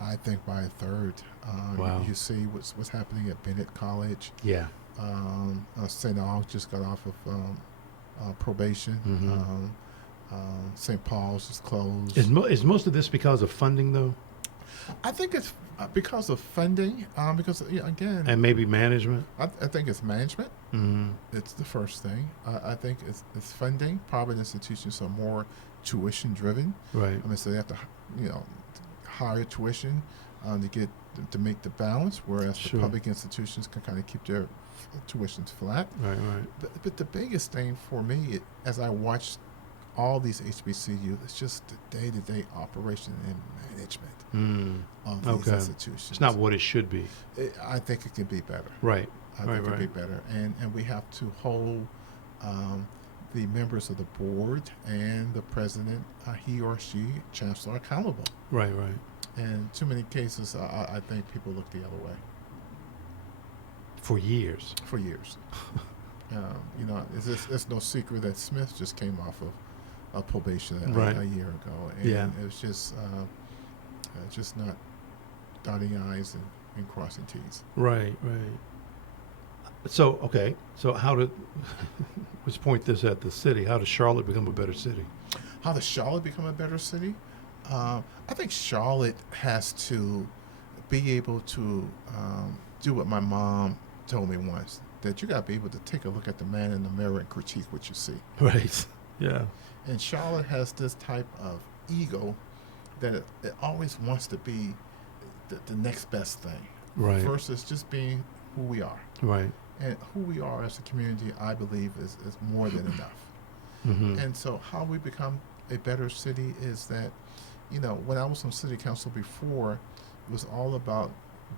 I think by a third. Wow. You see what's happening at Bennett College. Yeah. St. Aug just got off of probation. St. Paul's is closed. Is most of this because of funding though, I think it's because of funding. Because again, and maybe management? I think it's management. Mm-hmm. It's the first thing. I think it's funding. Private institutions are more tuition driven. Right. I mean, so they have to, higher tuition to make the balance, whereas Sure. the public institutions can kind of keep their tuitions flat. Right. Right. But the biggest thing for me, as I watch all these HBCU, it's just the day-to-day operation and management of these Okay. institutions. It's not what it should be. I think it can be better. Right. I Right. think it Right. could be better, and we have to hold the members of the board and the president, he or she, chancellor, accountable. Right. Right. And too many cases, I think people look the other way For years. for years. It's no secret that Smith just came off of probation Right. a year ago, and Yeah. it was just not dotting I's and crossing T's. Right. Right. So okay. So how did let's point this at the city? How does Charlotte become a better city? How does Charlotte become a better city? I think Charlotte has to be able to do what my mom told me once, that you got to be able to take a look at the man in the mirror and critique what you see. Right. Yeah. And Charlotte has this type of ego that it always wants to be the next best thing, Right. versus just being who we are. Right. And who we are as a community, I believe, is more than enough. Mm-hmm. And so how we become a better city is that, when I was on city council before, it was all about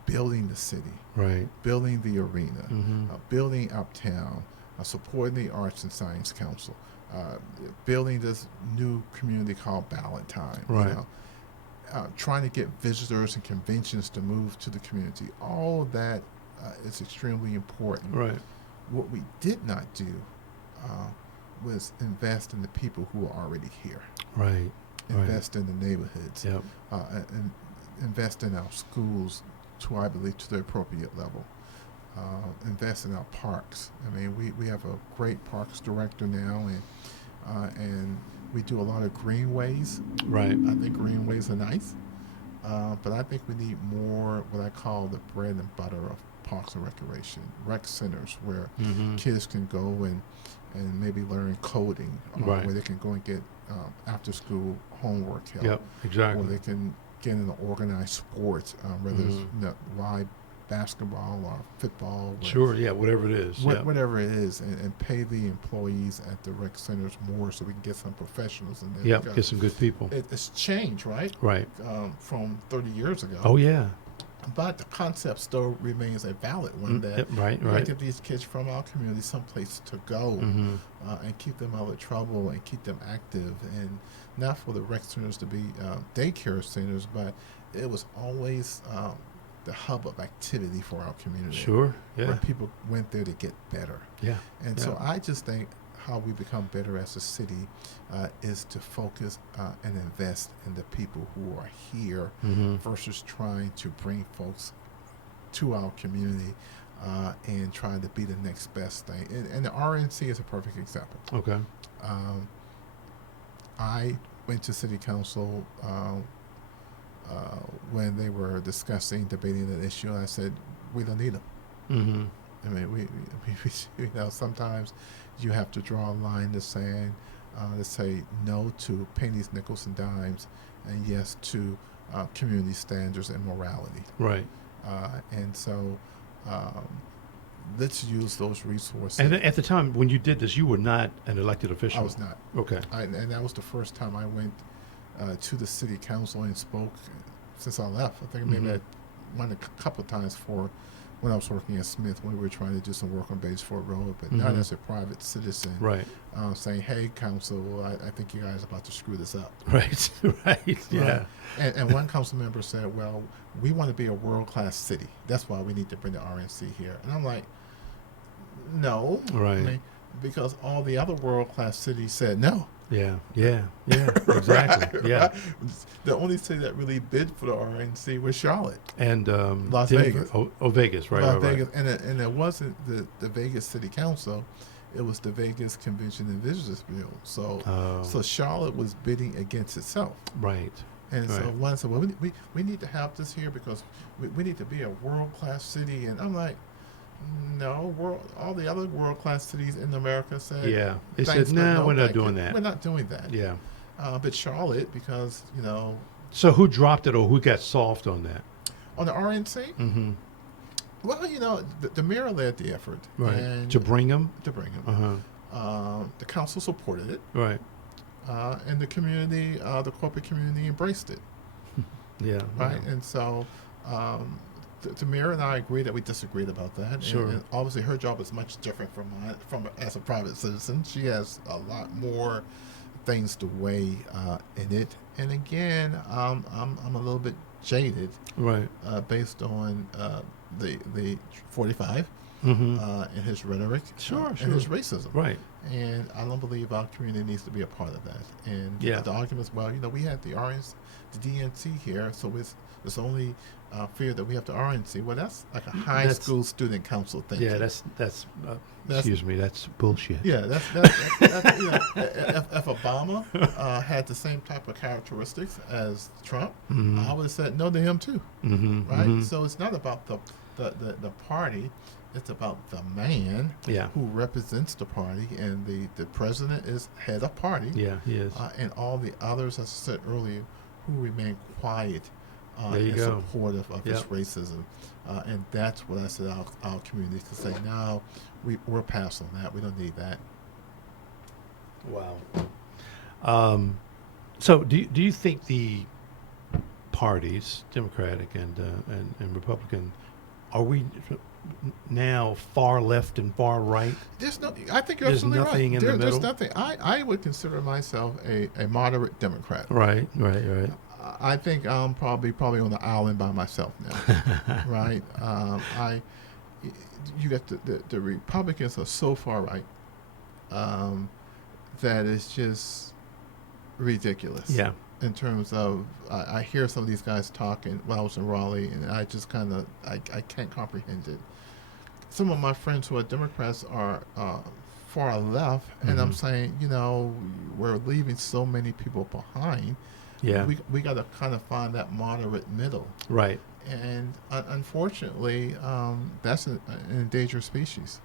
building the city, Right. building the arena, Mm-hmm. building uptown, supporting the Arts and Science Council, building this new community called Ballantyne. Right. Trying to get visitors and conventions to move to the community. All of that is extremely important. Right. What we did not do was invest in the people who are already here. Right. Invest in the neighborhoods. Yep. And invest in our schools I believe, to the appropriate level. Invest in our parks. I mean, we have a great parks director now, and we do a lot of greenways. Right. I think greenways are nice, but I think we need more what I call the bread and butter of parks and recreation, rec centers where Mm-hmm. kids can go and maybe learn coding, Right. where they can go and get after school homework help, Yep. Exactly. or they can get into organized sports, whether it's Mhm. live basketball or football, Sure. Yeah. Whatever it is. Yeah. whatever it is, and pay the employees at the rec centers more so we can get some professionals in there. Yeah. because Get some good people. it's changed, right? Right. From 30 years ago. Oh yeah. But the concept still remains a valid one, that Yep, right. we gotta Right. give these kids from our community someplace to go, Mm-hmm. and keep them out of trouble and keep them active, and not for the rec centers to be daycare centers, but it was always the hub of activity for our community, Sure. where Yeah. people went there to get better. Yeah. And Yeah. so I just think how we become better as a city is to focus and invest in the people who are here, Mm-hmm. versus trying to bring folks to our community and trying to be the next best thing. And the RNC is a perfect example. Okay. I went to city council when they were discussing, debating that issue, and I said, we don't need them. Mm-hmm. I mean, we sometimes you have to draw a line in the sand to say no to pennies, nickels, and dimes, and yes to community standards and morality. Right. And so let's use those resources. And at the time when you did this, you were not an elected official. I was not. Okay. And that was the first time I went to the city council and spoke since I left. I think maybe Mhm. I went a couple of times for when I was working at Smith, when we were trying to do some work on Batesford Road, but not Mhm. as a private citizen. Right. Saying, hey, council, I think you guys are about to screw this up. Right. Right. Yeah. And one council member said, well, we want to be a world-class city. That's why we need to bring the RNC here. And I'm like, no. Right. I mean, because all the other world-class cities said no. Yeah. Yeah. Yeah. Exactly. Right, Yeah. right? The only city that really bid for the RNC was Charlotte. And Las Denver. Vegas. Oh, Vegas. Right. Las right. Vegas. And it wasn't the Vegas City Council. It was the Vegas Convention and Visitors Bureau. So Oh. so Charlotte was bidding against itself. Right. And so Right. one said, well, we need to have this here because we need to be a world-class city. And I'm like, no, all the other world-class cities in America said, Yeah. They "Thanks, said, but no, no, we're not thank you." doing that. We're not doing that. Yeah. But Charlotte, because, So who dropped it or who got soft on that? on the RNC, Mm-hmm. well, the mayor led the effort. Right. And To bring them? to bring him. Uh-huh. The council supported it, Right. and the community, the corporate community embraced it. Yeah. Right. Yeah. And so the mayor and I agreed that we disagreed about that. Sure. And obviously her job is much different from mine, from as a private citizen. She has a lot more things to weigh in it. And again, I'm a little bit jaded Right. based on the 45 Mm-hmm. and his rhetoric, Sure, and sure. his racism. Right. And I don't believe our community needs to be a part of that. And Yeah. the argument is, well, we had the RNC, the DNC here, so it's only fair that we have the RNC. Well, that's like a high That's- school student council thing. Yeah, that's excuse me, that's bullshit. Yeah, that's if Obama had the same type of characteristics as Trump, Mhm. I would have said no to him too. Mm-hmm. Right. Mm-hmm. So it's not about the party. It's about the man Yeah. who represents the party, and the president is head of party. Yeah, he is. And all the others, as I said earlier, who remain quiet There you and go. supportive of his Yep. racism. And that's what I said our community to say, now we're past on that. We don't need that. Wow. So do you think the parties, Democratic and Republican, are we now far left and far right? I think you're There's absolutely nothing right. in the There's middle? nothing. I would consider myself a moderate Democrat. Right, right. I think I'm probably on the island by myself now. Right? You got the Republicans are so far right that it's just ridiculous. Yeah. In terms of, I hear some of these guys talking when I was in Raleigh, and I just kind of, I can't comprehend it. Some of my friends who are Democrats are far left, and I'm Mhm. saying, we're leaving so many people behind. Yeah. We got to kind of find that moderate middle. Right. and unfortunately, that's an endangered species.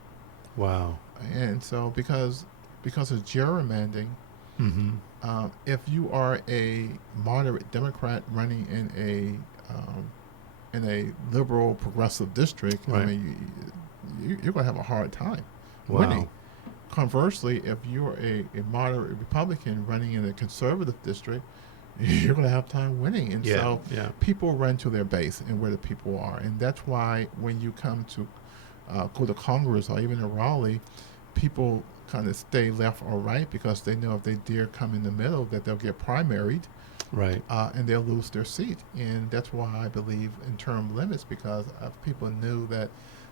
Wow. And so because of gerrymandering, Mm-hmm. if you are a moderate Democrat running in a liberal progressive district, I Right. mean, you're going to have a hard time Wow. winning. Conversely, if you're a moderate Republican running in a conservative district, you're going to have time winning. And Yeah. so Yeah. people run to their base and where the people are. And that's why when you come to go to Congress or even in Raleigh, people kind of stay left or right because they know if they dare come in the middle that they'll get primaried Right. and they'll lose their seat. And that's why I believe in term limits, because if people knew that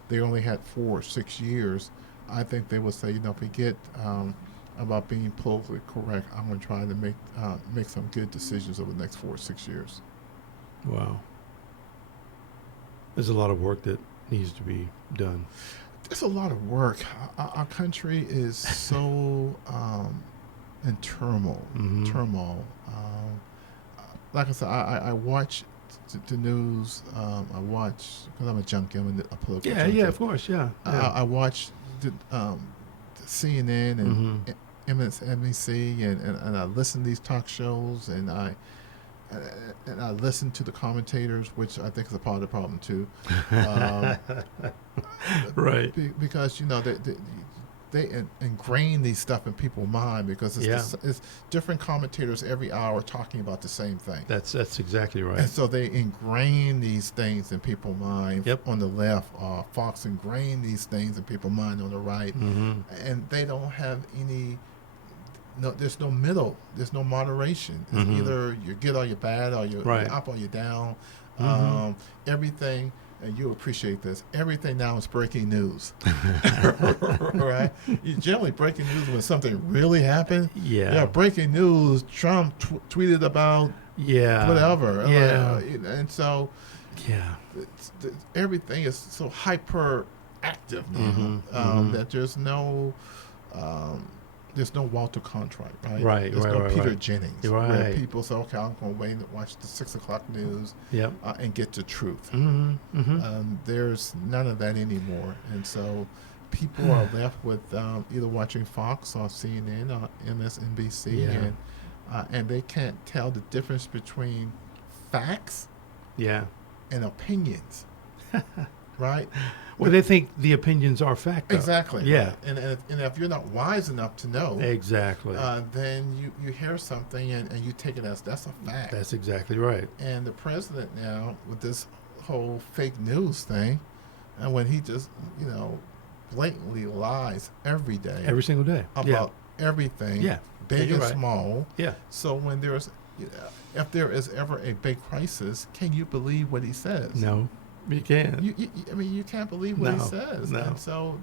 they only had 4 or 6 years, I think they would say, forget about being politically correct. I'm going to try to make some good decisions over the next 4 or 6 years. Wow. There's a lot of work that needs to be done. It's a lot of work. Our country is so in turmoil. Mhm. Like I said, I watch the news. I watch because I'm a junkie. I'm a political Yeah. junkie. Yeah. Of course. Yeah. Yeah. I watch the CNN and Mhm. MSNBC, and I listen to these talk shows, and I listen to the commentators, which I think is a part of the problem too. Um, Right. because they ingrain these stuff in people's mind because Yeah. it's different commentators every hour talking about the same thing. That's exactly right. And so they ingrain these things in people's mind. Yep. On the left, Fox ingrain these things in people's mind on the right, Mm-hmm. and they don't have any. No, there's no middle. There's no moderation. It's Mhm. either you're good or you're bad, or you're Right. up or you're down. Mhm. Everything, and you appreciate this. Everything now is breaking news, right? You generally breaking news when something really happened. Yeah. Breaking news. Trump tweeted about Yeah. whatever. Yeah. And so Yeah. everything is so hyper active now Mhm. that there's no Walter Cronkite, right? Right, There's right, no right, Peter right. Jennings, You're where right. people say, "Okay, I'm going to wait and watch the 6 o'clock news Yep. and get the truth." Mm-hmm. Mm-hmm. There's none of that anymore, and so people are left with either watching Fox or CNN or MSNBC, Yeah. and they can't tell the difference between facts Yeah. and opinions, right? Well, they think the opinions are fact. Though. Exactly. Yeah. Right. And if you're not wise enough to know, Exactly. then you hear something and you take it as that's a fact. That's exactly right. And the president now with this whole fake news thing, and when he just blatantly lies every day Every single day. about everything, Yeah. big you're and right. small. Yeah. So when if there is ever a big crisis, can you believe what he says? No, you can't. I mean, you can't believe what he No, says. no. And so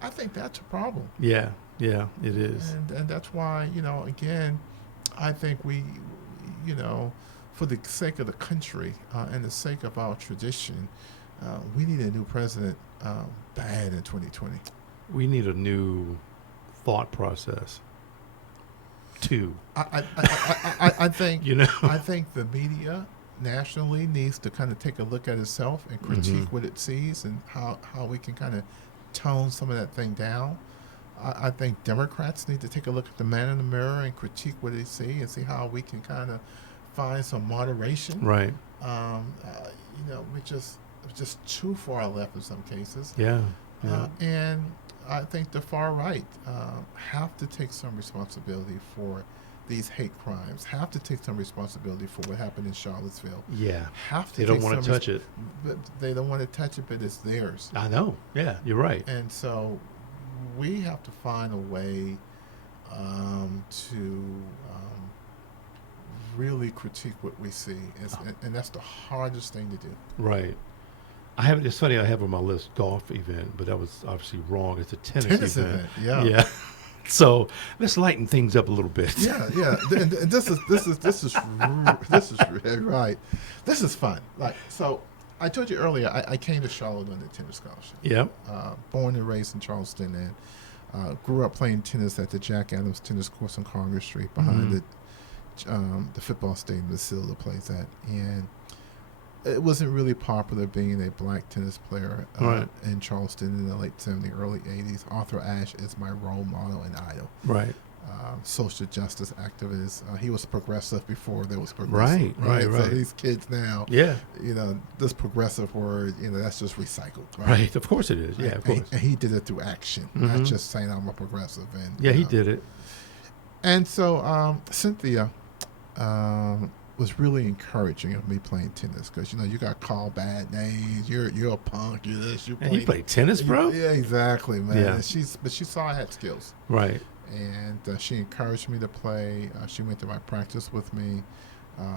I think that's a problem. Yeah. Yeah. It is. And that's why, again, I think we, for the sake of the country and the sake of our tradition, we need a new president bad in 2020. We need a new thought process. Too. I think, I think the media nationally needs to kind of take a look at itself and critique what it sees and how we can kind of tone some of that thing down. I think Democrats need to take a look at the man in the mirror and critique what they see and see how we can kind of find some moderation. Right. We're just too far left in some cases. Yeah. Yeah. And I think the far right have to take some responsibility for these hate crimes, have to take some responsibility for what happened in Charlottesville. Yeah. Have to They don't take want to some touch it. But they don't want to touch it, but it's theirs. I know. Yeah. You're right. And so we have to find a way to really critique what we see. And that's the hardest thing to do. Right. It's funny, I have on my list golf event, but that was obviously wrong. It's a tennis event. Yeah. Yeah. So let's lighten things up a little bit. Yeah. And this is right. This is fun. Like, so I told you earlier, I came to Charlotte on the tennis scholarship. Yep. Born and raised in Charleston, and grew up playing tennis at the Jack Adams Tennis Course on Congress Street behind the football stadium that Silva plays at. And it wasn't really popular being a black tennis player Right. in Charleston in the late 70s, early 80s. Arthur Ashe is my role model and idol. Right. Social justice activist. He was progressive before there was Right, progressive. right, So right. these kids now, Yeah. this progressive word, that's just recycled. Right. Of course it is. Yeah, of And, course. and he did it through action, not Mhm. just saying I'm a progressive. And Yeah, he did it. And so Cynthia was really encouraging of me playing tennis because you got called bad names. You're a punk. You're this. You And he played tennis, bro? Yeah, exactly, man. Yeah. And she saw I had skills, Right. and she encouraged me to play. She went to my practice with me.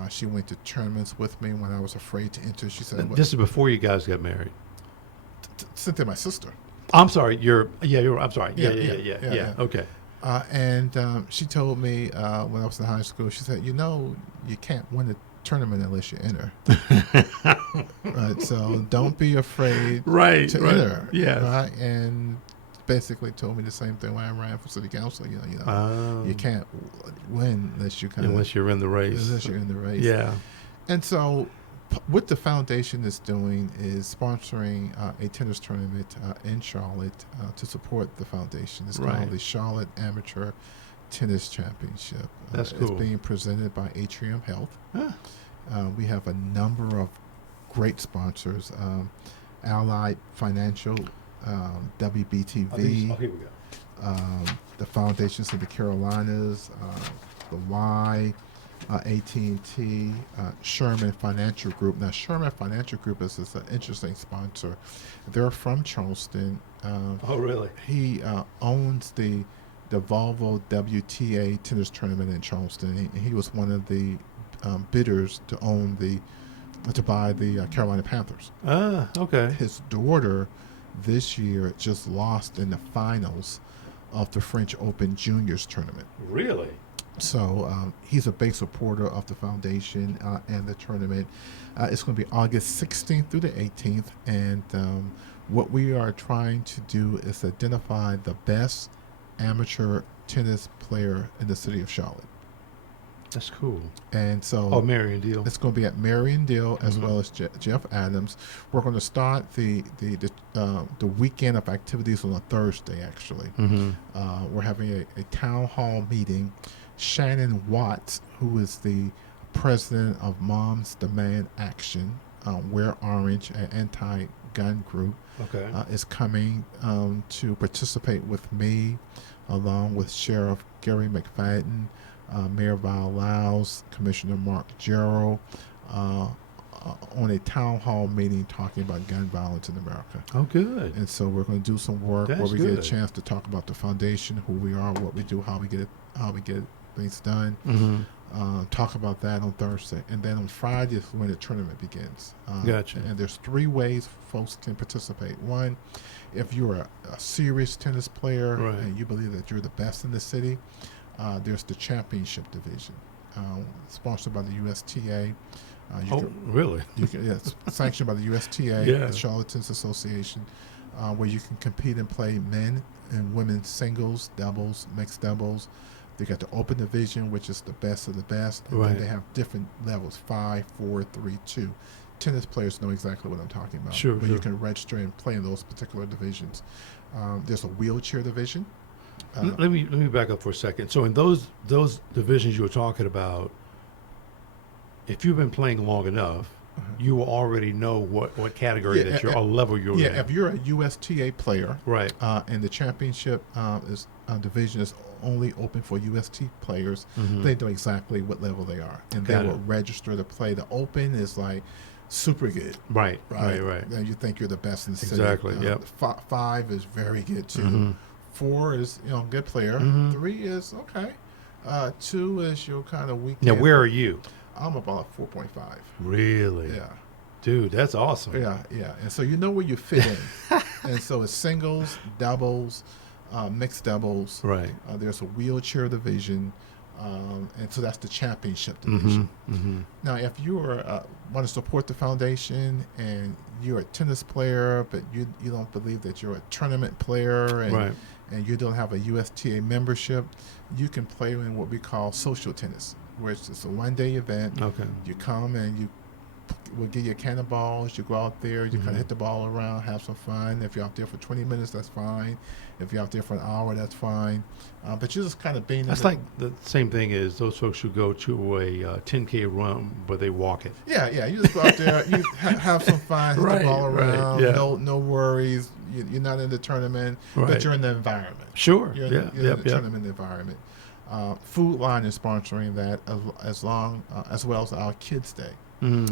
She went to tournaments with me when I was afraid to enter. She said, This is before you guys got married. Cynthia, my sister. I'm sorry. I'm sorry. Yeah. Okay. And she told me when I was in high school, she said, you can't win a tournament unless you enter. Right, so don't be afraid Right. to right. enter. Yes. Right? And basically told me the same thing when I ran for city council. You can't win unless you unless you're in the race. unless you're in the race. Yeah. And so what the foundation is doing is sponsoring a tennis tournament in Charlotte to support the foundation. It's Right. called the Charlotte Amateur Tennis Championship. That's cool. It's being presented by Atrium Health. Huh. We have a number of great sponsors. Allied Financial, WBTV, here we go. the Foundations of the Carolinas, the Y, AT&T, Sherman Financial Group. Now, Sherman Financial Group is an interesting sponsor. They're from Charleston. Oh, really? He owns the Volvo WTA tennis tournament in Charleston. He was one of the bidders to buy the Carolina Panthers. Ah, okay. His daughter this year just lost in the finals of the French Open Juniors tournament. Really? So he's a big supporter of the foundation and the tournament. It's going to be August 16th through the 18th. And what we are trying to do is identify the best amateur tennis player in the city of Charlotte. That's cool. And so Oh, Marion Deal. it's going to be at Marion Dill as Mhm. well as Jeff Adams. We're going to start the weekend of activities on a Thursday. Actually, Mm-hmm. we're having a town hall meeting. Shannon Watts, who is the president of Moms Demand Action, Wear Orange, an anti-gun group, Okay. is coming to participate with me, along with Sheriff Gary McFadden, Mayor Val Lyles, Commissioner Mark Gerald, on a town hall meeting talking about gun violence in America. Oh, good. And so we're going to do some work where That's we get a good. chance to talk about the foundation, who we are, what we do, how we get things done. Mm-hmm. Talk about that on Thursday, and then on Friday is when the tournament begins. Gotcha. And there's 3 ways folks can participate. One, if you're a serious tennis player Right. and you believe that you're the best in the city, there's the championship division, sponsored by the USTA. Really? It's sanctioned by the USTA, Yeah. the Charlatans Association, where you can compete and play men and women's singles, doubles, mixed doubles. They got the open division, which is the best of the best, and Right. then they have different levels: 5, 4, 3, 2. Tennis players know exactly what I'm talking about. Sure, But sure. you can register and play in those particular divisions. There's a wheelchair division. Let me back up for a second. So in those divisions you were talking about, if you've been playing long enough, you will already know what category Yeah, that you're or level you're Yeah, in. if you're a USTA player, Right. and the championship division is only open for UST players, Mhm. they know exactly what level they are, and Got they it. will register to play. The open is like super good, Right. right? Right. And you think you're the best in the city. Exactly, yep. 5 is very good too. Mhm. 4 is good player. Mhm. 3 is okay. 2 is your kind of weak. Now, where are you? I'm about 4.5. Really? Yeah. Dude, that's awesome. Yeah, and so you know where you fit in, and so it's singles, doubles, mixed doubles. Right. There's a wheelchair division, and so that's the championship Mm-hmm. division. Mm-hmm. Now, if you want to support the foundation and you're a tennis player, but you don't believe that you're a tournament player, and Right. and you don't have a USTA membership, you can play in what we call social tennis, where it's just a one-day event. Okay. You come and you we'll give you cannonballs. You go out there, you kind of hit the ball around, have some fun. If you're out there for 20 minutes, that's fine. If you're out there for an hour, that's fine. But you're just kind of being. That's like the same thing as those folks who go to a 10K run, but they walk it. Yeah. You just go out there, you have some fun, hit the ball around. yeah. No worries. You're not in the tournament, but Right. you're in the environment. Sure. You're Yeah. in the tournament environment. Food Line is sponsoring that as well as our Kids Day.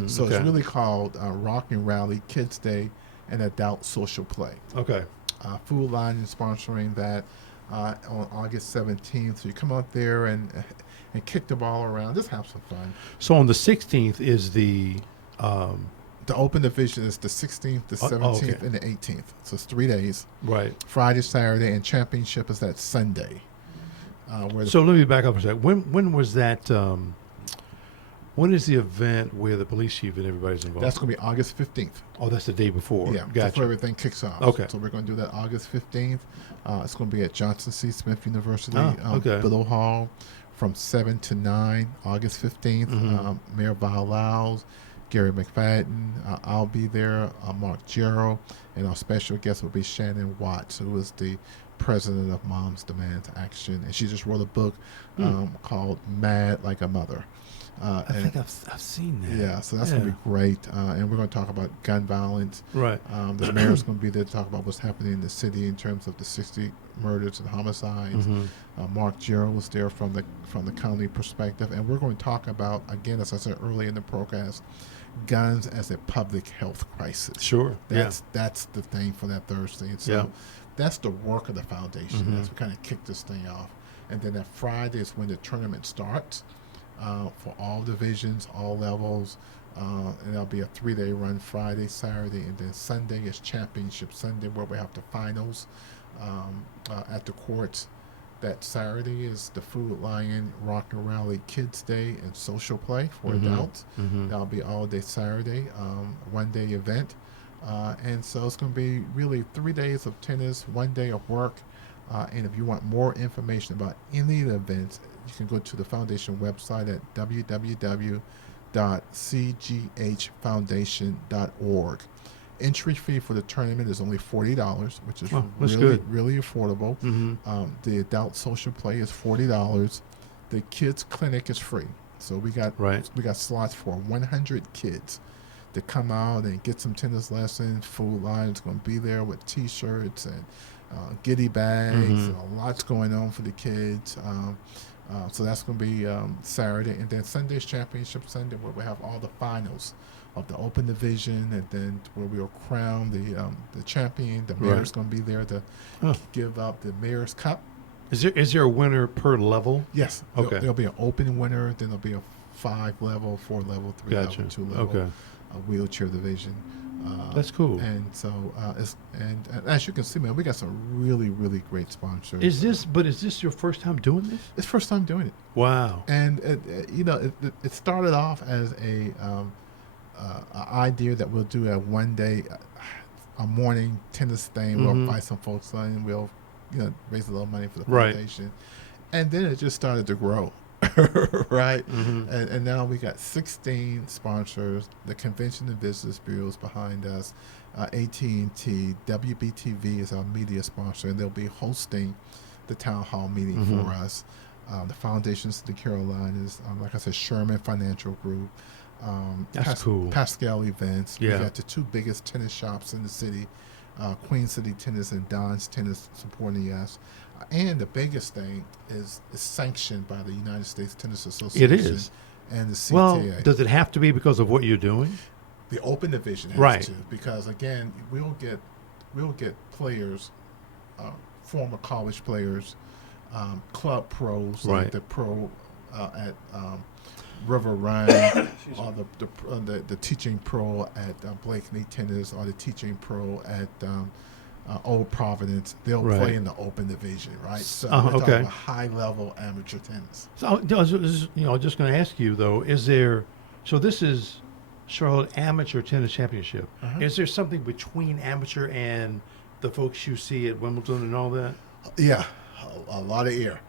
So it's really called Rock and Rally Kids Day and Adult Social Play. Okay. Food Line is sponsoring that on August 17th. So you come out there and kick the ball around. Just have some fun. So on the 16th is the The Open Division is the 16th, the 17th, okay. and the 18th. So it's 3 days. right. Friday, Saturday, and championship is that Sunday. So let me back up a sec. When was that? When is the event where the police chief and everybody's involved? That's going to be August 15th. Oh, that's the day before. Yeah, Gotcha. before everything kicks off. Okay. So we're going to do that August 15th. It's going to be at Johnson C. Smith University, okay. Biddle Hall, from 7 to 9, August 15th. Mayor Val Lyles, Gary McFadden, I'll be there, Mark Jarrell, and our special guest will be Shannon Watts, who is the president of Moms Demand Action. And she just wrote a book called Mad Like a Mother. I think I've seen that. Yeah, so that's going to be great. And we're going to talk about gun violence. Right. The mayor's going to be there to talk about what's happening in the city in terms of the 60 murders and homicides. Mark Jarrell was there from the county perspective. And we're going to talk about, again, as I said earlier in the podcast, guns as a public health crisis. Sure. That's the thing for that Thursday. And so that's the work of the foundation. As we kind of kick this thing off. And then that Friday is when the tournament starts. For all divisions, all levels, and there'll be a 3-day run Friday, Saturday, and then Sunday is Championship Sunday, where we have the finals at the courts. That Saturday is the Food Lion Rock and Rally Kids Day and Social Play for adults. That'll be all day Saturday, 1-day event, and so it's going to be really 3 days of tennis, 1 day of work. And if you want more information about any of the events, you can go to the foundation website at www.cghfoundation.org. Entry fee for the tournament is only $40, which is really affordable. The adult social play is $40. The kids clinic is free. So we got slots for 100 kids to come out and get some tennis lessons. Food Line is going to be there with T-shirts and goodie bags. And a lot's going on for the kids. So that's going to be Saturday. And then Sunday's Championship Sunday, where we have all the finals of the Open Division, and then where we'll crown the champion. The mayor's going to be there to give up the Mayor's Cup. Is there a winner per level? Yes. Okay. There'll be an open winner. Then there'll be a 5-level, 4-level, 3-level, 2-level wheelchair division. That's cool. And so, and as you can see, man, we got some really, really great sponsors. Is this your first time doing this? It's first time doing it. Wow. And it started off as a idea that we'll do a 1-day, a morning tennis thing. We'll invite some folks on, and we'll raise a little money for the foundation. And then it just started to grow. Right. And now we got 16 sponsors. The Convention and Business Bureau is behind us. AT&T, WBTV is our media sponsor, and they'll be hosting the town hall meeting for us. The Foundations of the Carolinas, like I said, Sherman Financial Group. That's cool. Pascal Events. Yeah. We got the 2 biggest tennis shops in the city, Queen City Tennis and Don's Tennis, supporting us. And the biggest thing is sanctioned by the United States Tennis Association. It is. And the CTA. Well, does it have to be because of what you're doing? The Open Division has to, because again, we'll get players, former college players, club pros, like the pro at River Run, or the teaching pro at Blakeney Tennis, or the teaching pro at Old Providence. They'll play in the Open Division, right? So we're talking about high-level amateur tennis. So I was just going to ask you though, so this is Charlotte Amateur Tennis Championship. Is there something between amateur and the folks you see at Wimbledon and all that? Yeah. A lot of air.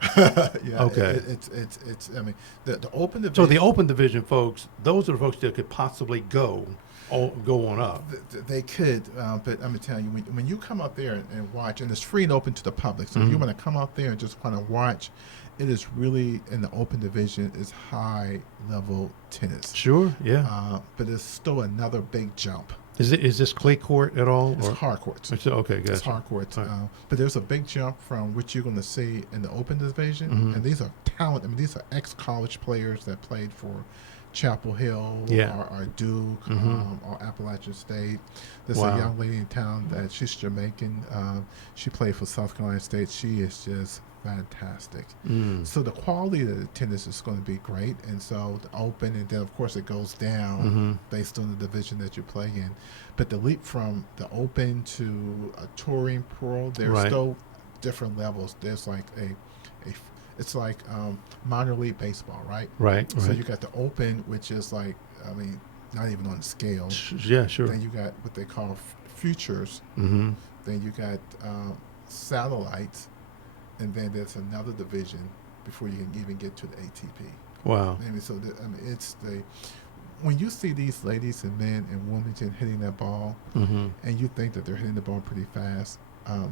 Yeah, Okay. It's. I mean, the open division. So the open division folks, those are the folks that could possibly go on up. They could, but I'm telling you, when you come out there and watch, and it's free and open to the public, so if you Mhm. want to come out there and just kind of watch, it is really in the open division is high level tennis. Sure, yeah. But it's still another big jump. Is this clay court at all? It's or? hard courts. Okay, It's gotcha. hard courts. All right. But there's a big jump from what you're going to see in the open division. Mhm. And these are talent. I mean, these are ex-college players that played for Chapel Hill Yeah. or Duke Mhm. or Appalachian State. There's Wow. a young lady in town that she's Jamaican. She played for South Carolina State. She is just fantastic. Mm. So the quality of the tennis is going to be great. And so the open, and then of course it goes down Mhm. based on the division that you play in. But the leap from the open to a touring pro, there's Right. still different levels. There's like it's like minor league baseball, right? Right, So right. you got the open, which is like, I mean, not even on the scale. Yeah, sure. Then you got what they call futures. Mm-hmm. Then you got satellites, and then there's another division before you can even get to the ATP. Wow. I mean, so it's the when you see these ladies and men in Wilmington hitting that ball, Mm-hmm. and you think that they're hitting the ball pretty fast,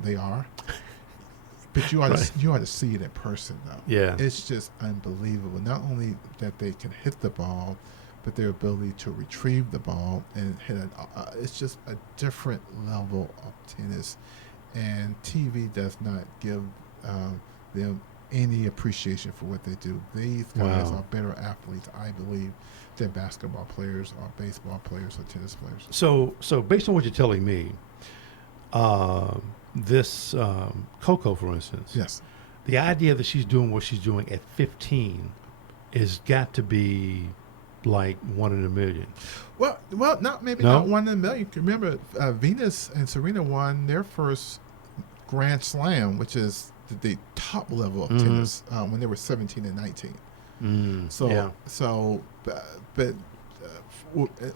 they are. But you ought Right. to see it in person, though. Yeah. It's just unbelievable. Not only that they can hit the ball, but their ability to retrieve the ball and hit it. It's just a different level of tennis, and TV does not give them any appreciation for what they do. These guys Wow. are better athletes, I believe, than basketball players or baseball players or tennis players. So based on what you're telling me, this Coco, for instance, Yes. the idea that she's doing what she's doing at 15 is got to be like 1 in a million. Well, not maybe No? not 1 in a million. Remember, Venus and Serena won their first Grand Slam, which is the top level of Mhm. tennis, when they were 17 and 19. So, yeah. but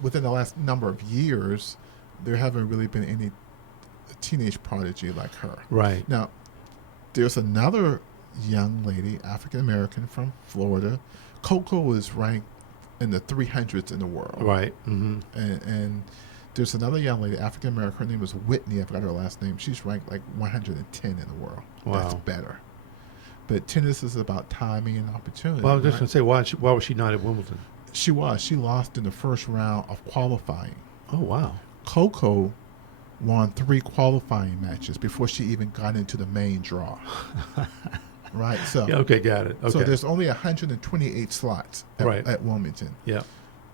within the last number of years, there haven't really been any teenage prodigy like her. Right. Now, there's another young lady, African American from Florida. Coco was ranked in the 300s in the world. Right. Mm-hmm. And there's another young lady, African American. Her name is Whitney. I forgot her last name. She's ranked like 110 in the world. That's Wow. better. But tennis is about timing and opportunity. Well, I was just right? going to say, why was she not at Wimbledon? She was. She lost in the first round of qualifying. Oh, wow. Coco won 3 qualifying matches before she even got into the main draw. Right? So, Yeah, okay, got it. Okay. so there's only 128 slots Right. at Wilmington. yeah.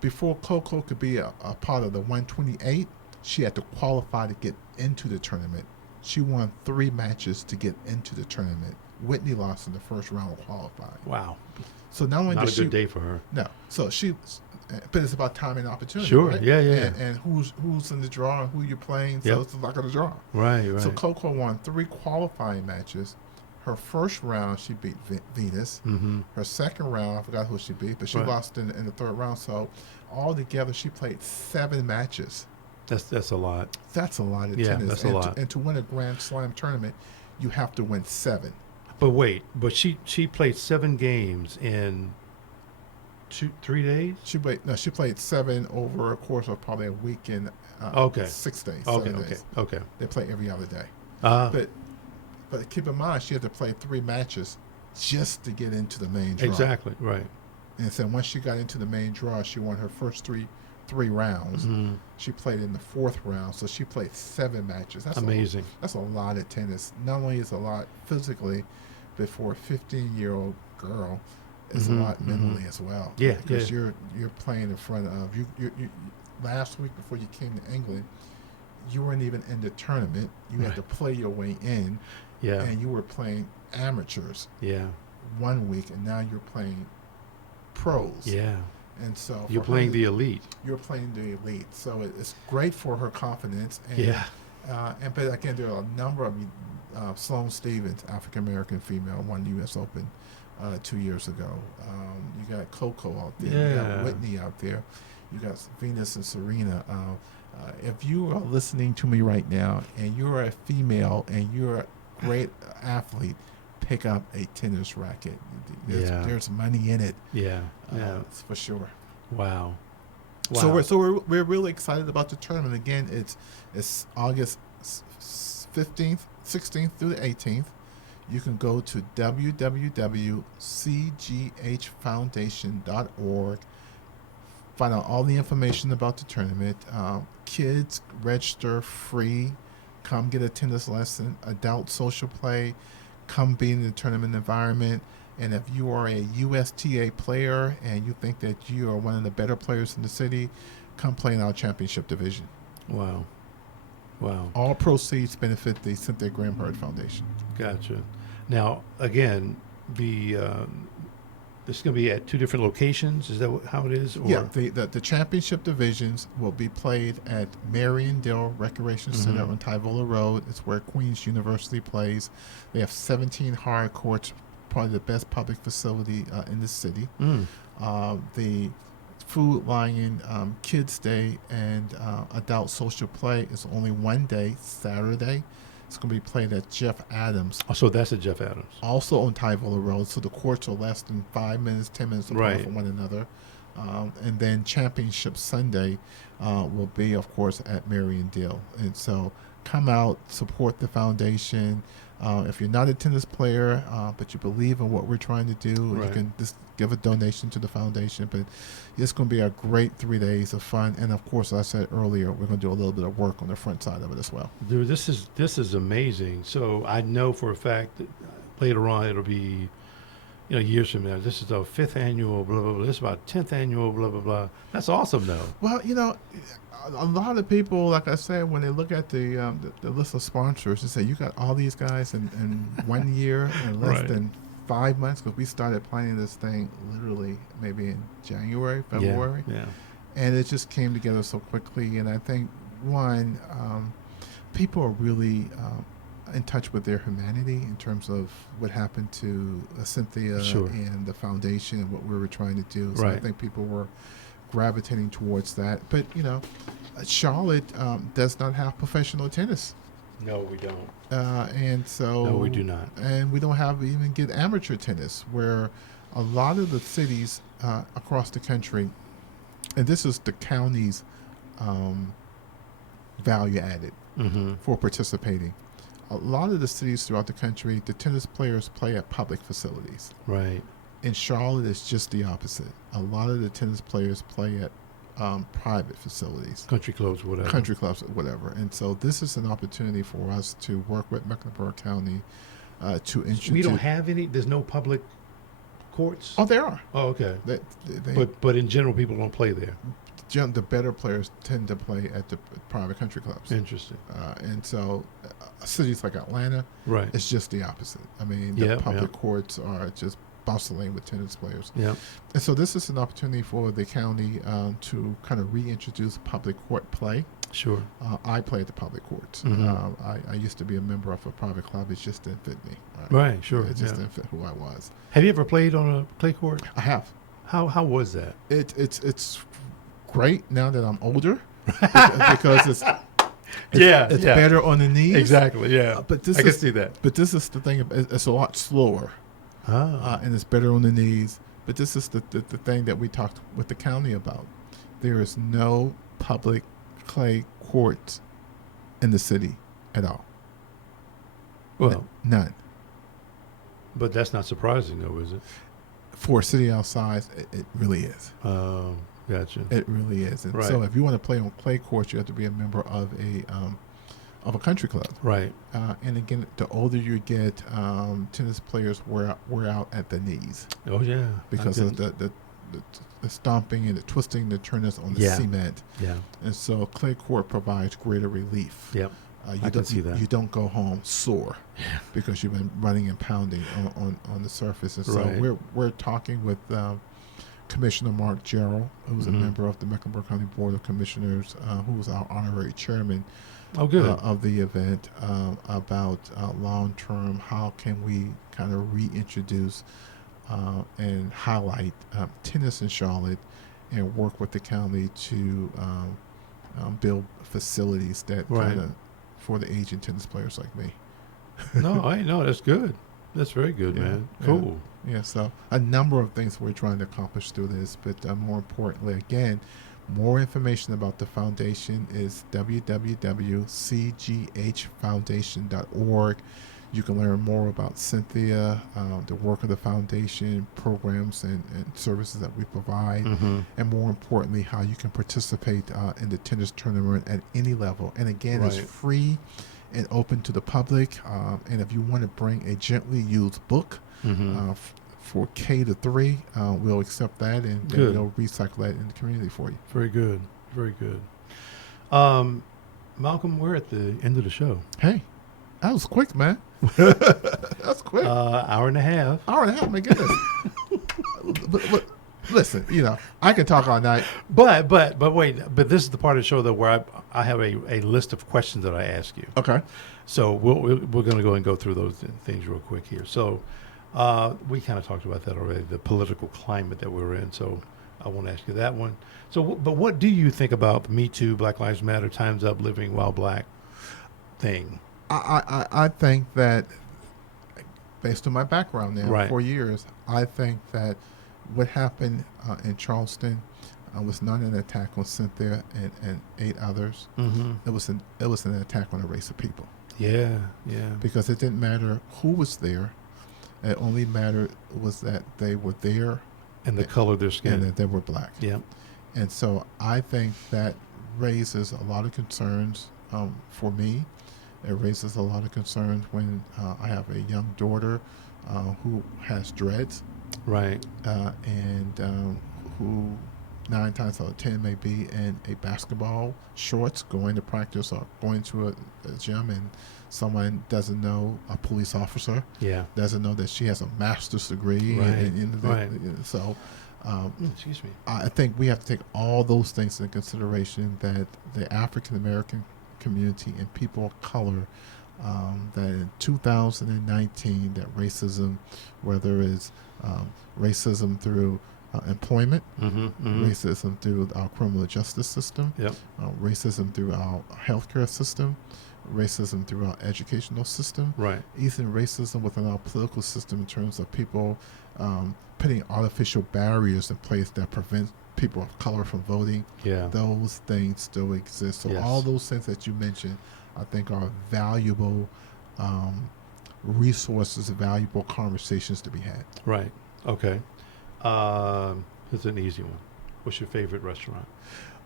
Before Coco could be a part of the 128, she had to qualify to get into the tournament. She won 3 matches to get into the tournament. Whitney lost in the first round of qualifying. Wow. So not only Not did a she good day for her. no, so she, but it's about time and opportunity. Sure, right? yeah, yeah. And who's in the draw and who you're playing. So Yep. it's the luck of the draw. Right, right. So Coco won 3 qualifying matches. Her first round, she beat Venus. Mm-hmm. Her second round, I forgot who she beat, but she Right. lost in the third round. So altogether, she played 7 matches. That's a lot. That's a lot of Yeah, tennis. that's a and lot. and to win a Grand Slam tournament, you have to win 7. But wait, she played 7 games in 3 days? She played 7 over a course of probably a week and Okay. 6 days. Okay, 7 okay, days. okay. They play every other day. But But keep in mind, she had to play 3 matches just to get into the main draw. exactly, right. And so once she got into the main draw, she won her first three rounds. Mhm. She played in the 4th round, so she played 7 matches. That's Amazing. That's a lot of tennis. Not only is it a lot physically, but for a 15-year-old girl, it's Mhm, a lot mhm. mentally as well. Yeah, because yeah. you're playing in front of you. Last week before you came to England, you weren't even in the tournament. You had Right. to play your way in, Yeah. and you were playing amateurs Yeah. 1 week, and now you're playing pros. Yeah. And so You're for playing her, the elite. you're playing the elite. So it's great for her confidence. And, Yeah. but again, there are a number of Sloane Stevens, African American female, won the U.S. Open 2 years ago. You got Coco out there. You Yeah. got Whitney out there. You got Venus and Serena. If you are listening to me right now and you're a female and you're a great athlete, pick up a tennis racket. Yeah. There's money in it. Yeah. Yeah. It's for sure. Wow. So we're really excited about the tournament. Again, it's August 15th, 16th through the 18th. You can go to www.cghfoundation.org. Find out all the information about the tournament. Kids register free. Come get a tennis lesson. Adult social play. Come be in the tournament environment. And if you are a USTA player and you think that you are one of the better players in the city, come play in our championship division. Wow. Wow. All proceeds benefit the Cynthia Graham Hurd Foundation. Gotcha. Now, again, this is going to be at two different locations. Is that how it is? Or? Yeah, the championship divisions will be played at Mariondale Recreation Center on Tyvola Road. It's where Queens University plays. They have 17 hard courts, probably the best public facility in the city. The Food Lion Kids Day and Adult Social Play is only one day, Saturday. It's going to be played at Jeff Adams. Oh, so that's at Jeff Adams. Also on Tyvola Road, so the courts are less than 5 minutes, 10 minutes apart from one another. And then Championship Sunday will be, of course, at Mariondale. And so come out, support the foundation. If you're not a tennis player, but you believe in what we're trying to do, you can just give a donation to the foundation. But it's going to be a great 3 days of fun. And, of course, as I said earlier, we're going to do a little bit of work on the front side of it as well. Dude, this is amazing. So I know for a fact that later on it'll be, years from now, this is the 5th annual, blah, blah, blah. This is about 10th annual, blah, blah, blah. That's awesome, though. Well, a lot of people, like I said, when they look at the list of sponsors, they say, you got all these guys in 1 year and less than 5 months, because we started planning this thing literally maybe in January, February. Yeah. And it just came together so quickly. And I think, one, people are really in touch with their humanity in terms of what happened to Cynthia and the foundation and what we were trying to do. So I think people were gravitating towards that. But, Charlotte does not have professional tennis. No, we don't. And so... No, we do not. And we don't have even get amateur tennis, where a lot of the cities across the country, and this is the county's value added for participating. A lot of the cities throughout the country, the tennis players play at public facilities. Right. In Charlotte, it's just the opposite. A lot of the tennis players play at private facilities. Country clubs, whatever. Country clubs, whatever. And so this is an opportunity for us to work with Mecklenburg County to introduce... We don't have any? There's no public courts? Oh, there are. Oh, okay. They, but in general, people don't play there. the better players tend to play at the private country clubs. Interesting. And so cities like Atlanta, Right. it's just the opposite. I mean, the public courts are just bustling with tennis players. Yeah. And so this is an opportunity for the county to kind of reintroduce public court play. Sure. I play at the public courts. Mhm. I used to be a member of a private club. It just didn't fit me. Right, sure, It just yeah. didn't fit who I was. Have you ever played on a clay court? I have. How was that? It's great now that I'm older because it's better on the knees. Exactly. Yeah. But this I can is see that. But this is the thing. It's a lot slower, and it's better on the knees. But this is the thing that we talked with the county about. There is no public clay courts in the city at all. Well, None. but that's not surprising, though, is it? For a city our size, it really is. Oh, gotcha. It really is. And Right. so if you want to play on clay courts, you have to be a member of a country club. Right. And again, the older you get, tennis players wear out at the knees Oh, yeah. because of the stomping and the twisting, the turners on the cement. Yeah. And so clay court provides greater relief. Yep. You can see that. You don't go home sore because you've been running and pounding on the surface. And Right. so we're talking with Commissioner Mark Gerald, who's a member of the Mecklenburg County Board of Commissioners, who was our honorary chairman Oh, good. of the event, about long-term, how can we kind of reintroduce and highlight tennis in Charlotte and work with the county to build facilities that kind of for the aging tennis players like me. No, that's good. That's very good, Yeah, man. yeah. Cool. Yeah, so a number of things we're trying to accomplish through this, but more importantly, again, more information about the foundation is www.cghfoundation.org. You can learn more about Cynthia, the work of the foundation, programs and services that we provide, Mm-hmm. and more importantly, how you can participate in the tennis tournament at any level. And again, it's Right. free and open to the public. And if you want to bring a gently used book, Mm-hmm. for K to 3, we'll accept that and then Good. we'll recycle that in the community for you. Very good. Very good. Malcolm, we're at the end of the show. Hey, that was quick, man. That's quick. Hour and a half. Hour and a half, my goodness. but listen, I can talk all night. But wait, but this is the part of the show that where I have a list of questions that I ask you. Okay. So we're going to go and go through those things real quick here. So we kind of talked about that already, the political climate that we're in. So I want to ask you that one. So, but what do you think about the Me Too, Black Lives Matter, Time's Up, Living While Black thing? I think that, based on my background now, Right. 4 years, I think that what happened in Charleston was not an attack on Cynthia and 8 others. Mm-hmm. It was an attack on a race of people, Yeah, yeah. because it didn't matter who was there. It only mattered was that they were there And the color of their and skin. that they were black. Yeah. And so I think that raises a lot of concerns for me. It raises a lot of concerns when I have a young daughter who has dreads Right. and who 9 times out of 10 may be in a basketball shorts going to practice or going to a gym, and someone doesn't know, a police officer Yeah. doesn't know that she has a master's degree. Right, right. So Excuse me. I think we have to take all those things into consideration, that the African American community and people of color, that in 2019, that racism, whether it's racism through employment, Mm-hmm. Mm-hmm. racism through our criminal justice system, Yep. racism through our healthcare system, racism through our educational system, Right. even racism within our political system in terms of people putting artificial barriers in place that prevent people of color from voting. Yeah. Those things still exist. So Yes. all those things that you mentioned, I think, are valuable resources, valuable conversations to be had. Right. Okay. It's an easy one. What's your favorite restaurant?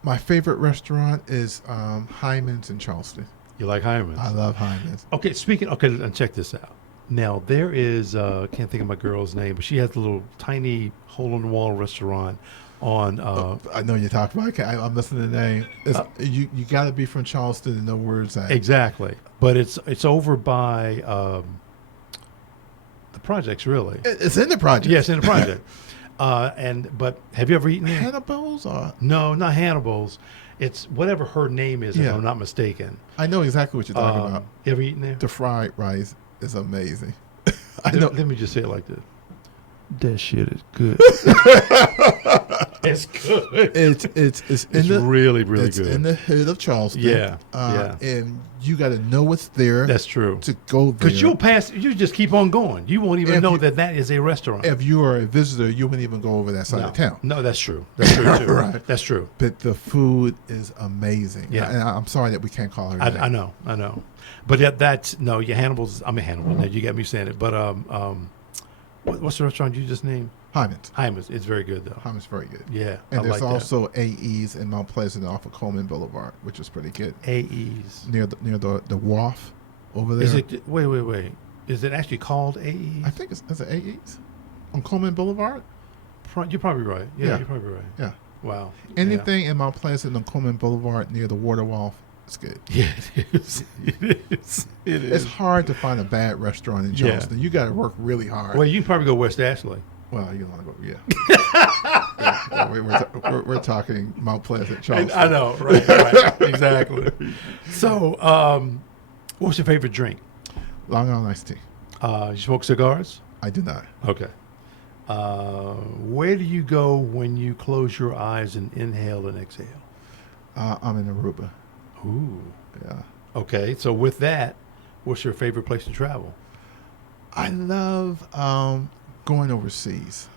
My favorite restaurant is Hyman's in Charleston. You like Hyman's? I love Hyman's. Okay, and check this out. Now, there is, can't think of my girl's name, but she has a little tiny hole-in-the-wall restaurant on, I know you're talking about. I'm listening to the name. You got to be from Charleston to know where it's at. exactly. But it's over by the projects, really. It's in the project. Yes, in the project. But have you ever eaten there? Hannibal's, or No, not Hannibal's. It's whatever her name is, if Yeah. I'm not mistaken. I know exactly what you're talking about. You ever eaten there? The fried rice is amazing. I Let- know. Let me just say it like this. That shit is good. It's good. It's It's in the really, really it's good. in the hood of Charleston. Yeah, yeah. And you got to know what's there. That's true. to go there. Because you just keep on going. You won't even If know you- that is a restaurant. If you are a visitor, you wouldn't even go over that side no. of town. No, that's true. That's true too. Right. That's true. But the food is amazing. Yeah. And I'm sorry that we can't call her. I know. But your Hannibal's. I mean Hannibal. Now you got me saying it. But what's the restaurant you just named? Hyman's. It's very good though. Hyman's very good. Yeah, And I there's like also AE's in Mount Pleasant off of Coleman Boulevard, which is pretty good. that. AE's. Near the wharf over there. Is it? Wait. Is it actually called AE's? I think is it AE's on Coleman Boulevard? You're probably right. Yeah, Yeah. you're probably right. Yeah. Wow. Anything in Mount Pleasant on Coleman Boulevard near the water wharf is good. Yeah, it is. It is. It is. It's hard to find a bad restaurant in Yeah. Charleston. You got to work really hard. Well, you can probably go West Ashley. Well, you want to go, yeah. Yeah, we're talking Mount Pleasant, Charleston. I know, right, exactly. So, what's your favorite drink? Long Island iced tea. You smoke cigars? I do not. Okay. Where do you go when you close your eyes and inhale and exhale? I'm in Aruba. Ooh. Yeah. Okay. So with that, what's your favorite place to travel? I love going overseas.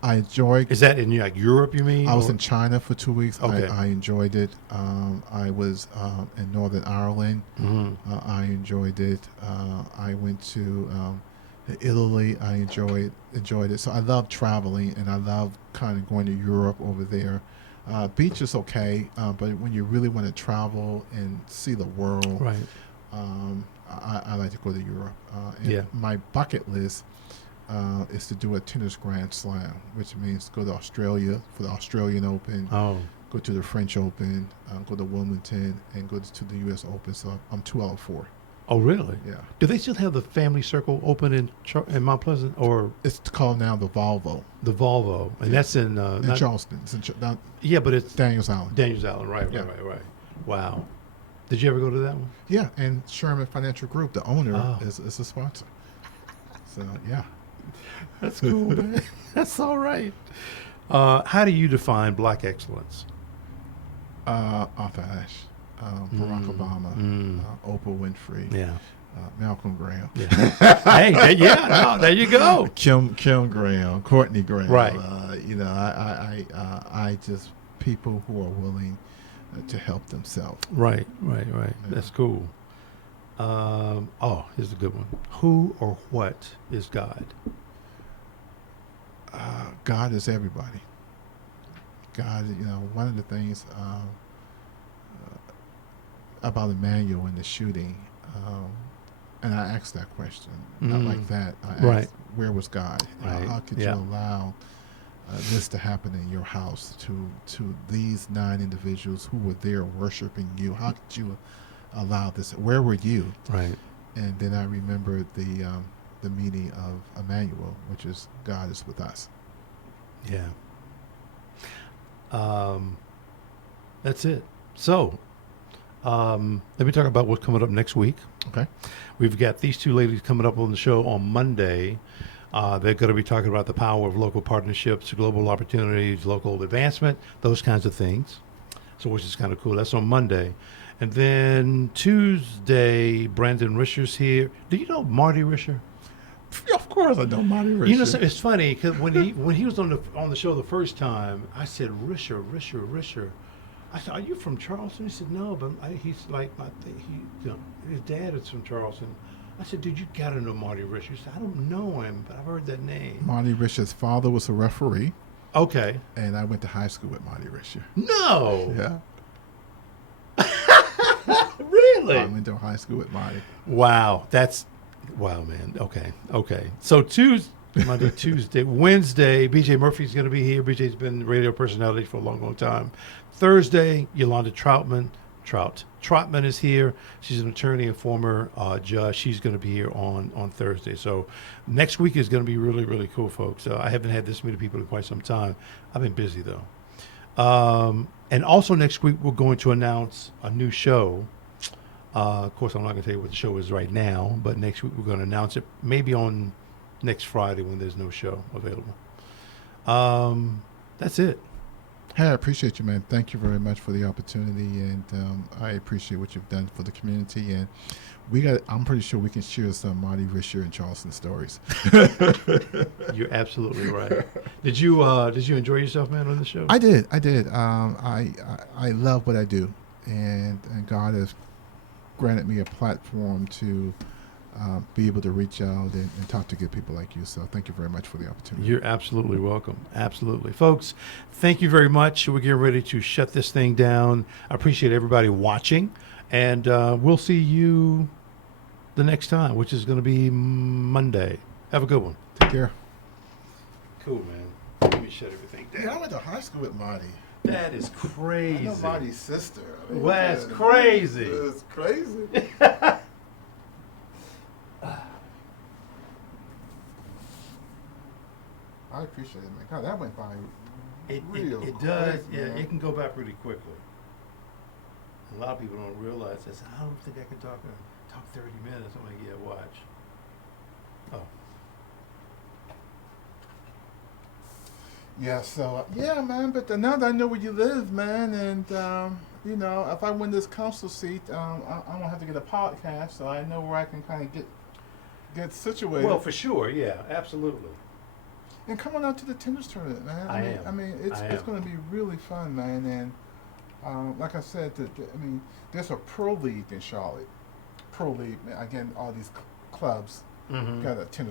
I enjoyed. Is that in like Europe? You mean? I was or- in China for 2 weeks. Okay. I enjoyed it. I was in Northern Ireland. Mhm. I enjoyed it. I went to Italy. I enjoyed it. So I love traveling, and I love kind of going to Europe over there. Beach is okay, but when you really want to travel and see the world, Right. I like to go to Europe. And Yeah. my bucket list is to do a tennis Grand Slam, which means go to Australia for the Australian Open, Oh. go to the French Open, go to Wimbledon, and go to the U.S. Open. So I'm 2 out of 4. Oh, really? Yeah. Do they still have the Family Circle open in Mount Pleasant or It's called now the Volvo the Volvo? And that's in in Charleston. It's in yeah, but it's Daniels Island. Daniels Island. Right. Yeah. Right. Wow. Did you ever go to that one? Yeah, and Sherman Financial Group, the owner, Oh. is a sponsor. So yeah. That's cool, man. That's all right. How do you define black excellence? Arthur Ashe, Barack Obama, Mm. Oprah Winfrey, Yeah. Malcolm Graham, Yeah. Hey, there you go. Kim Graham, Courtney Graham. Right. I just people who are willing to help themselves. Right. Yeah. That's cool. Here's a good one. Who or what is God? God is everybody. God, one of the things about Emmanuel in the shooting, and I asked that question, not like that. I asked, Right. where was God? Right. How could Yeah. you allow this to happen in your house to these 9 individuals who were there worshiping you? How could you allow this? Where were you? Right. And then I remembered the meaning of Emmanuel, which is God is with us. Yeah. That's it. So, let me talk about what's coming up next week. Okay. We've got these two ladies coming up on the show on Monday. They're going to be talking about the power of local partnerships, global opportunities, local advancement, those kinds of things. So, which is kind of cool. That's on Monday. And then Tuesday, Brandon Risher's here. Do you know Marty Risher? Of course, I know Monty Richard. You know, so it's funny because when he was on the show the first time, I said Risher. I said, "Are you from Charleston?" He said, "No, but he's like his dad is from Charleston." I said, "Dude, you gotta know Marty Risher." He said, "I don't know him, but I've heard that name." Monty Richard's father was a referee, Okay. and I went to high school with Monty Richard. No. Yeah, Really? I went to high school with Monty. Wow. Wow, man. Okay. So Monday, Tuesday, Wednesday, BJ Murphy's going to be here. BJ's been radio personality for a long time. Thursday, Yolanda Troutman is here. She's an attorney and former judge. She's going to be here on Thursday. So next week is going to be really, really cool, folks. I haven't had this many people in quite some time. I've been busy, though. And also next week, we're going to announce a new show. Of course, I'm not going to tell you what the show is right now, but next week we're going to announce it maybe on next Friday when there's no show available. That's it. Hey, I appreciate you, man. Thank you very much for the opportunity, and I appreciate what you've done for the community. And I'm pretty sure we can share some Marty Risher and Charleston stories. You're absolutely right. Did you enjoy yourself, man, on the show? I did. I love what I do, and God has granted me a platform to be able to reach out and talk to good people like you. So thank you very much for the opportunity. You're absolutely welcome. Absolutely. Folks, thank you very much. We're getting ready to shut this thing down. I appreciate everybody watching, and we'll see you the next time, which is going to be Monday. Have a good one. Take care. Cool, man. Let me shut everything down. Yeah, I went to high school with Marty. That is crazy. I know Marty's sister. Well, that's crazy. It's crazy. I appreciate it, man. God, that went by real It does. quick, Yeah, man. it can go by pretty quickly. A lot of people don't realize this. I don't think I can talk 30 minutes. I'm like, yeah, watch. Oh. Yeah, so yeah, man. But now that I know where you live, man, and you know, if I win this council seat, I don't have to get a podcast, so I know where I can kind of get situated. Well, for sure, yeah, absolutely. And come on out to the tennis tournament, man. I mean, am. I mean, it's I am. going to be really fun, man. And like I said, I mean, there's a pro league in Charlotte. Pro league, again, all these clubs Mhm. got a tennis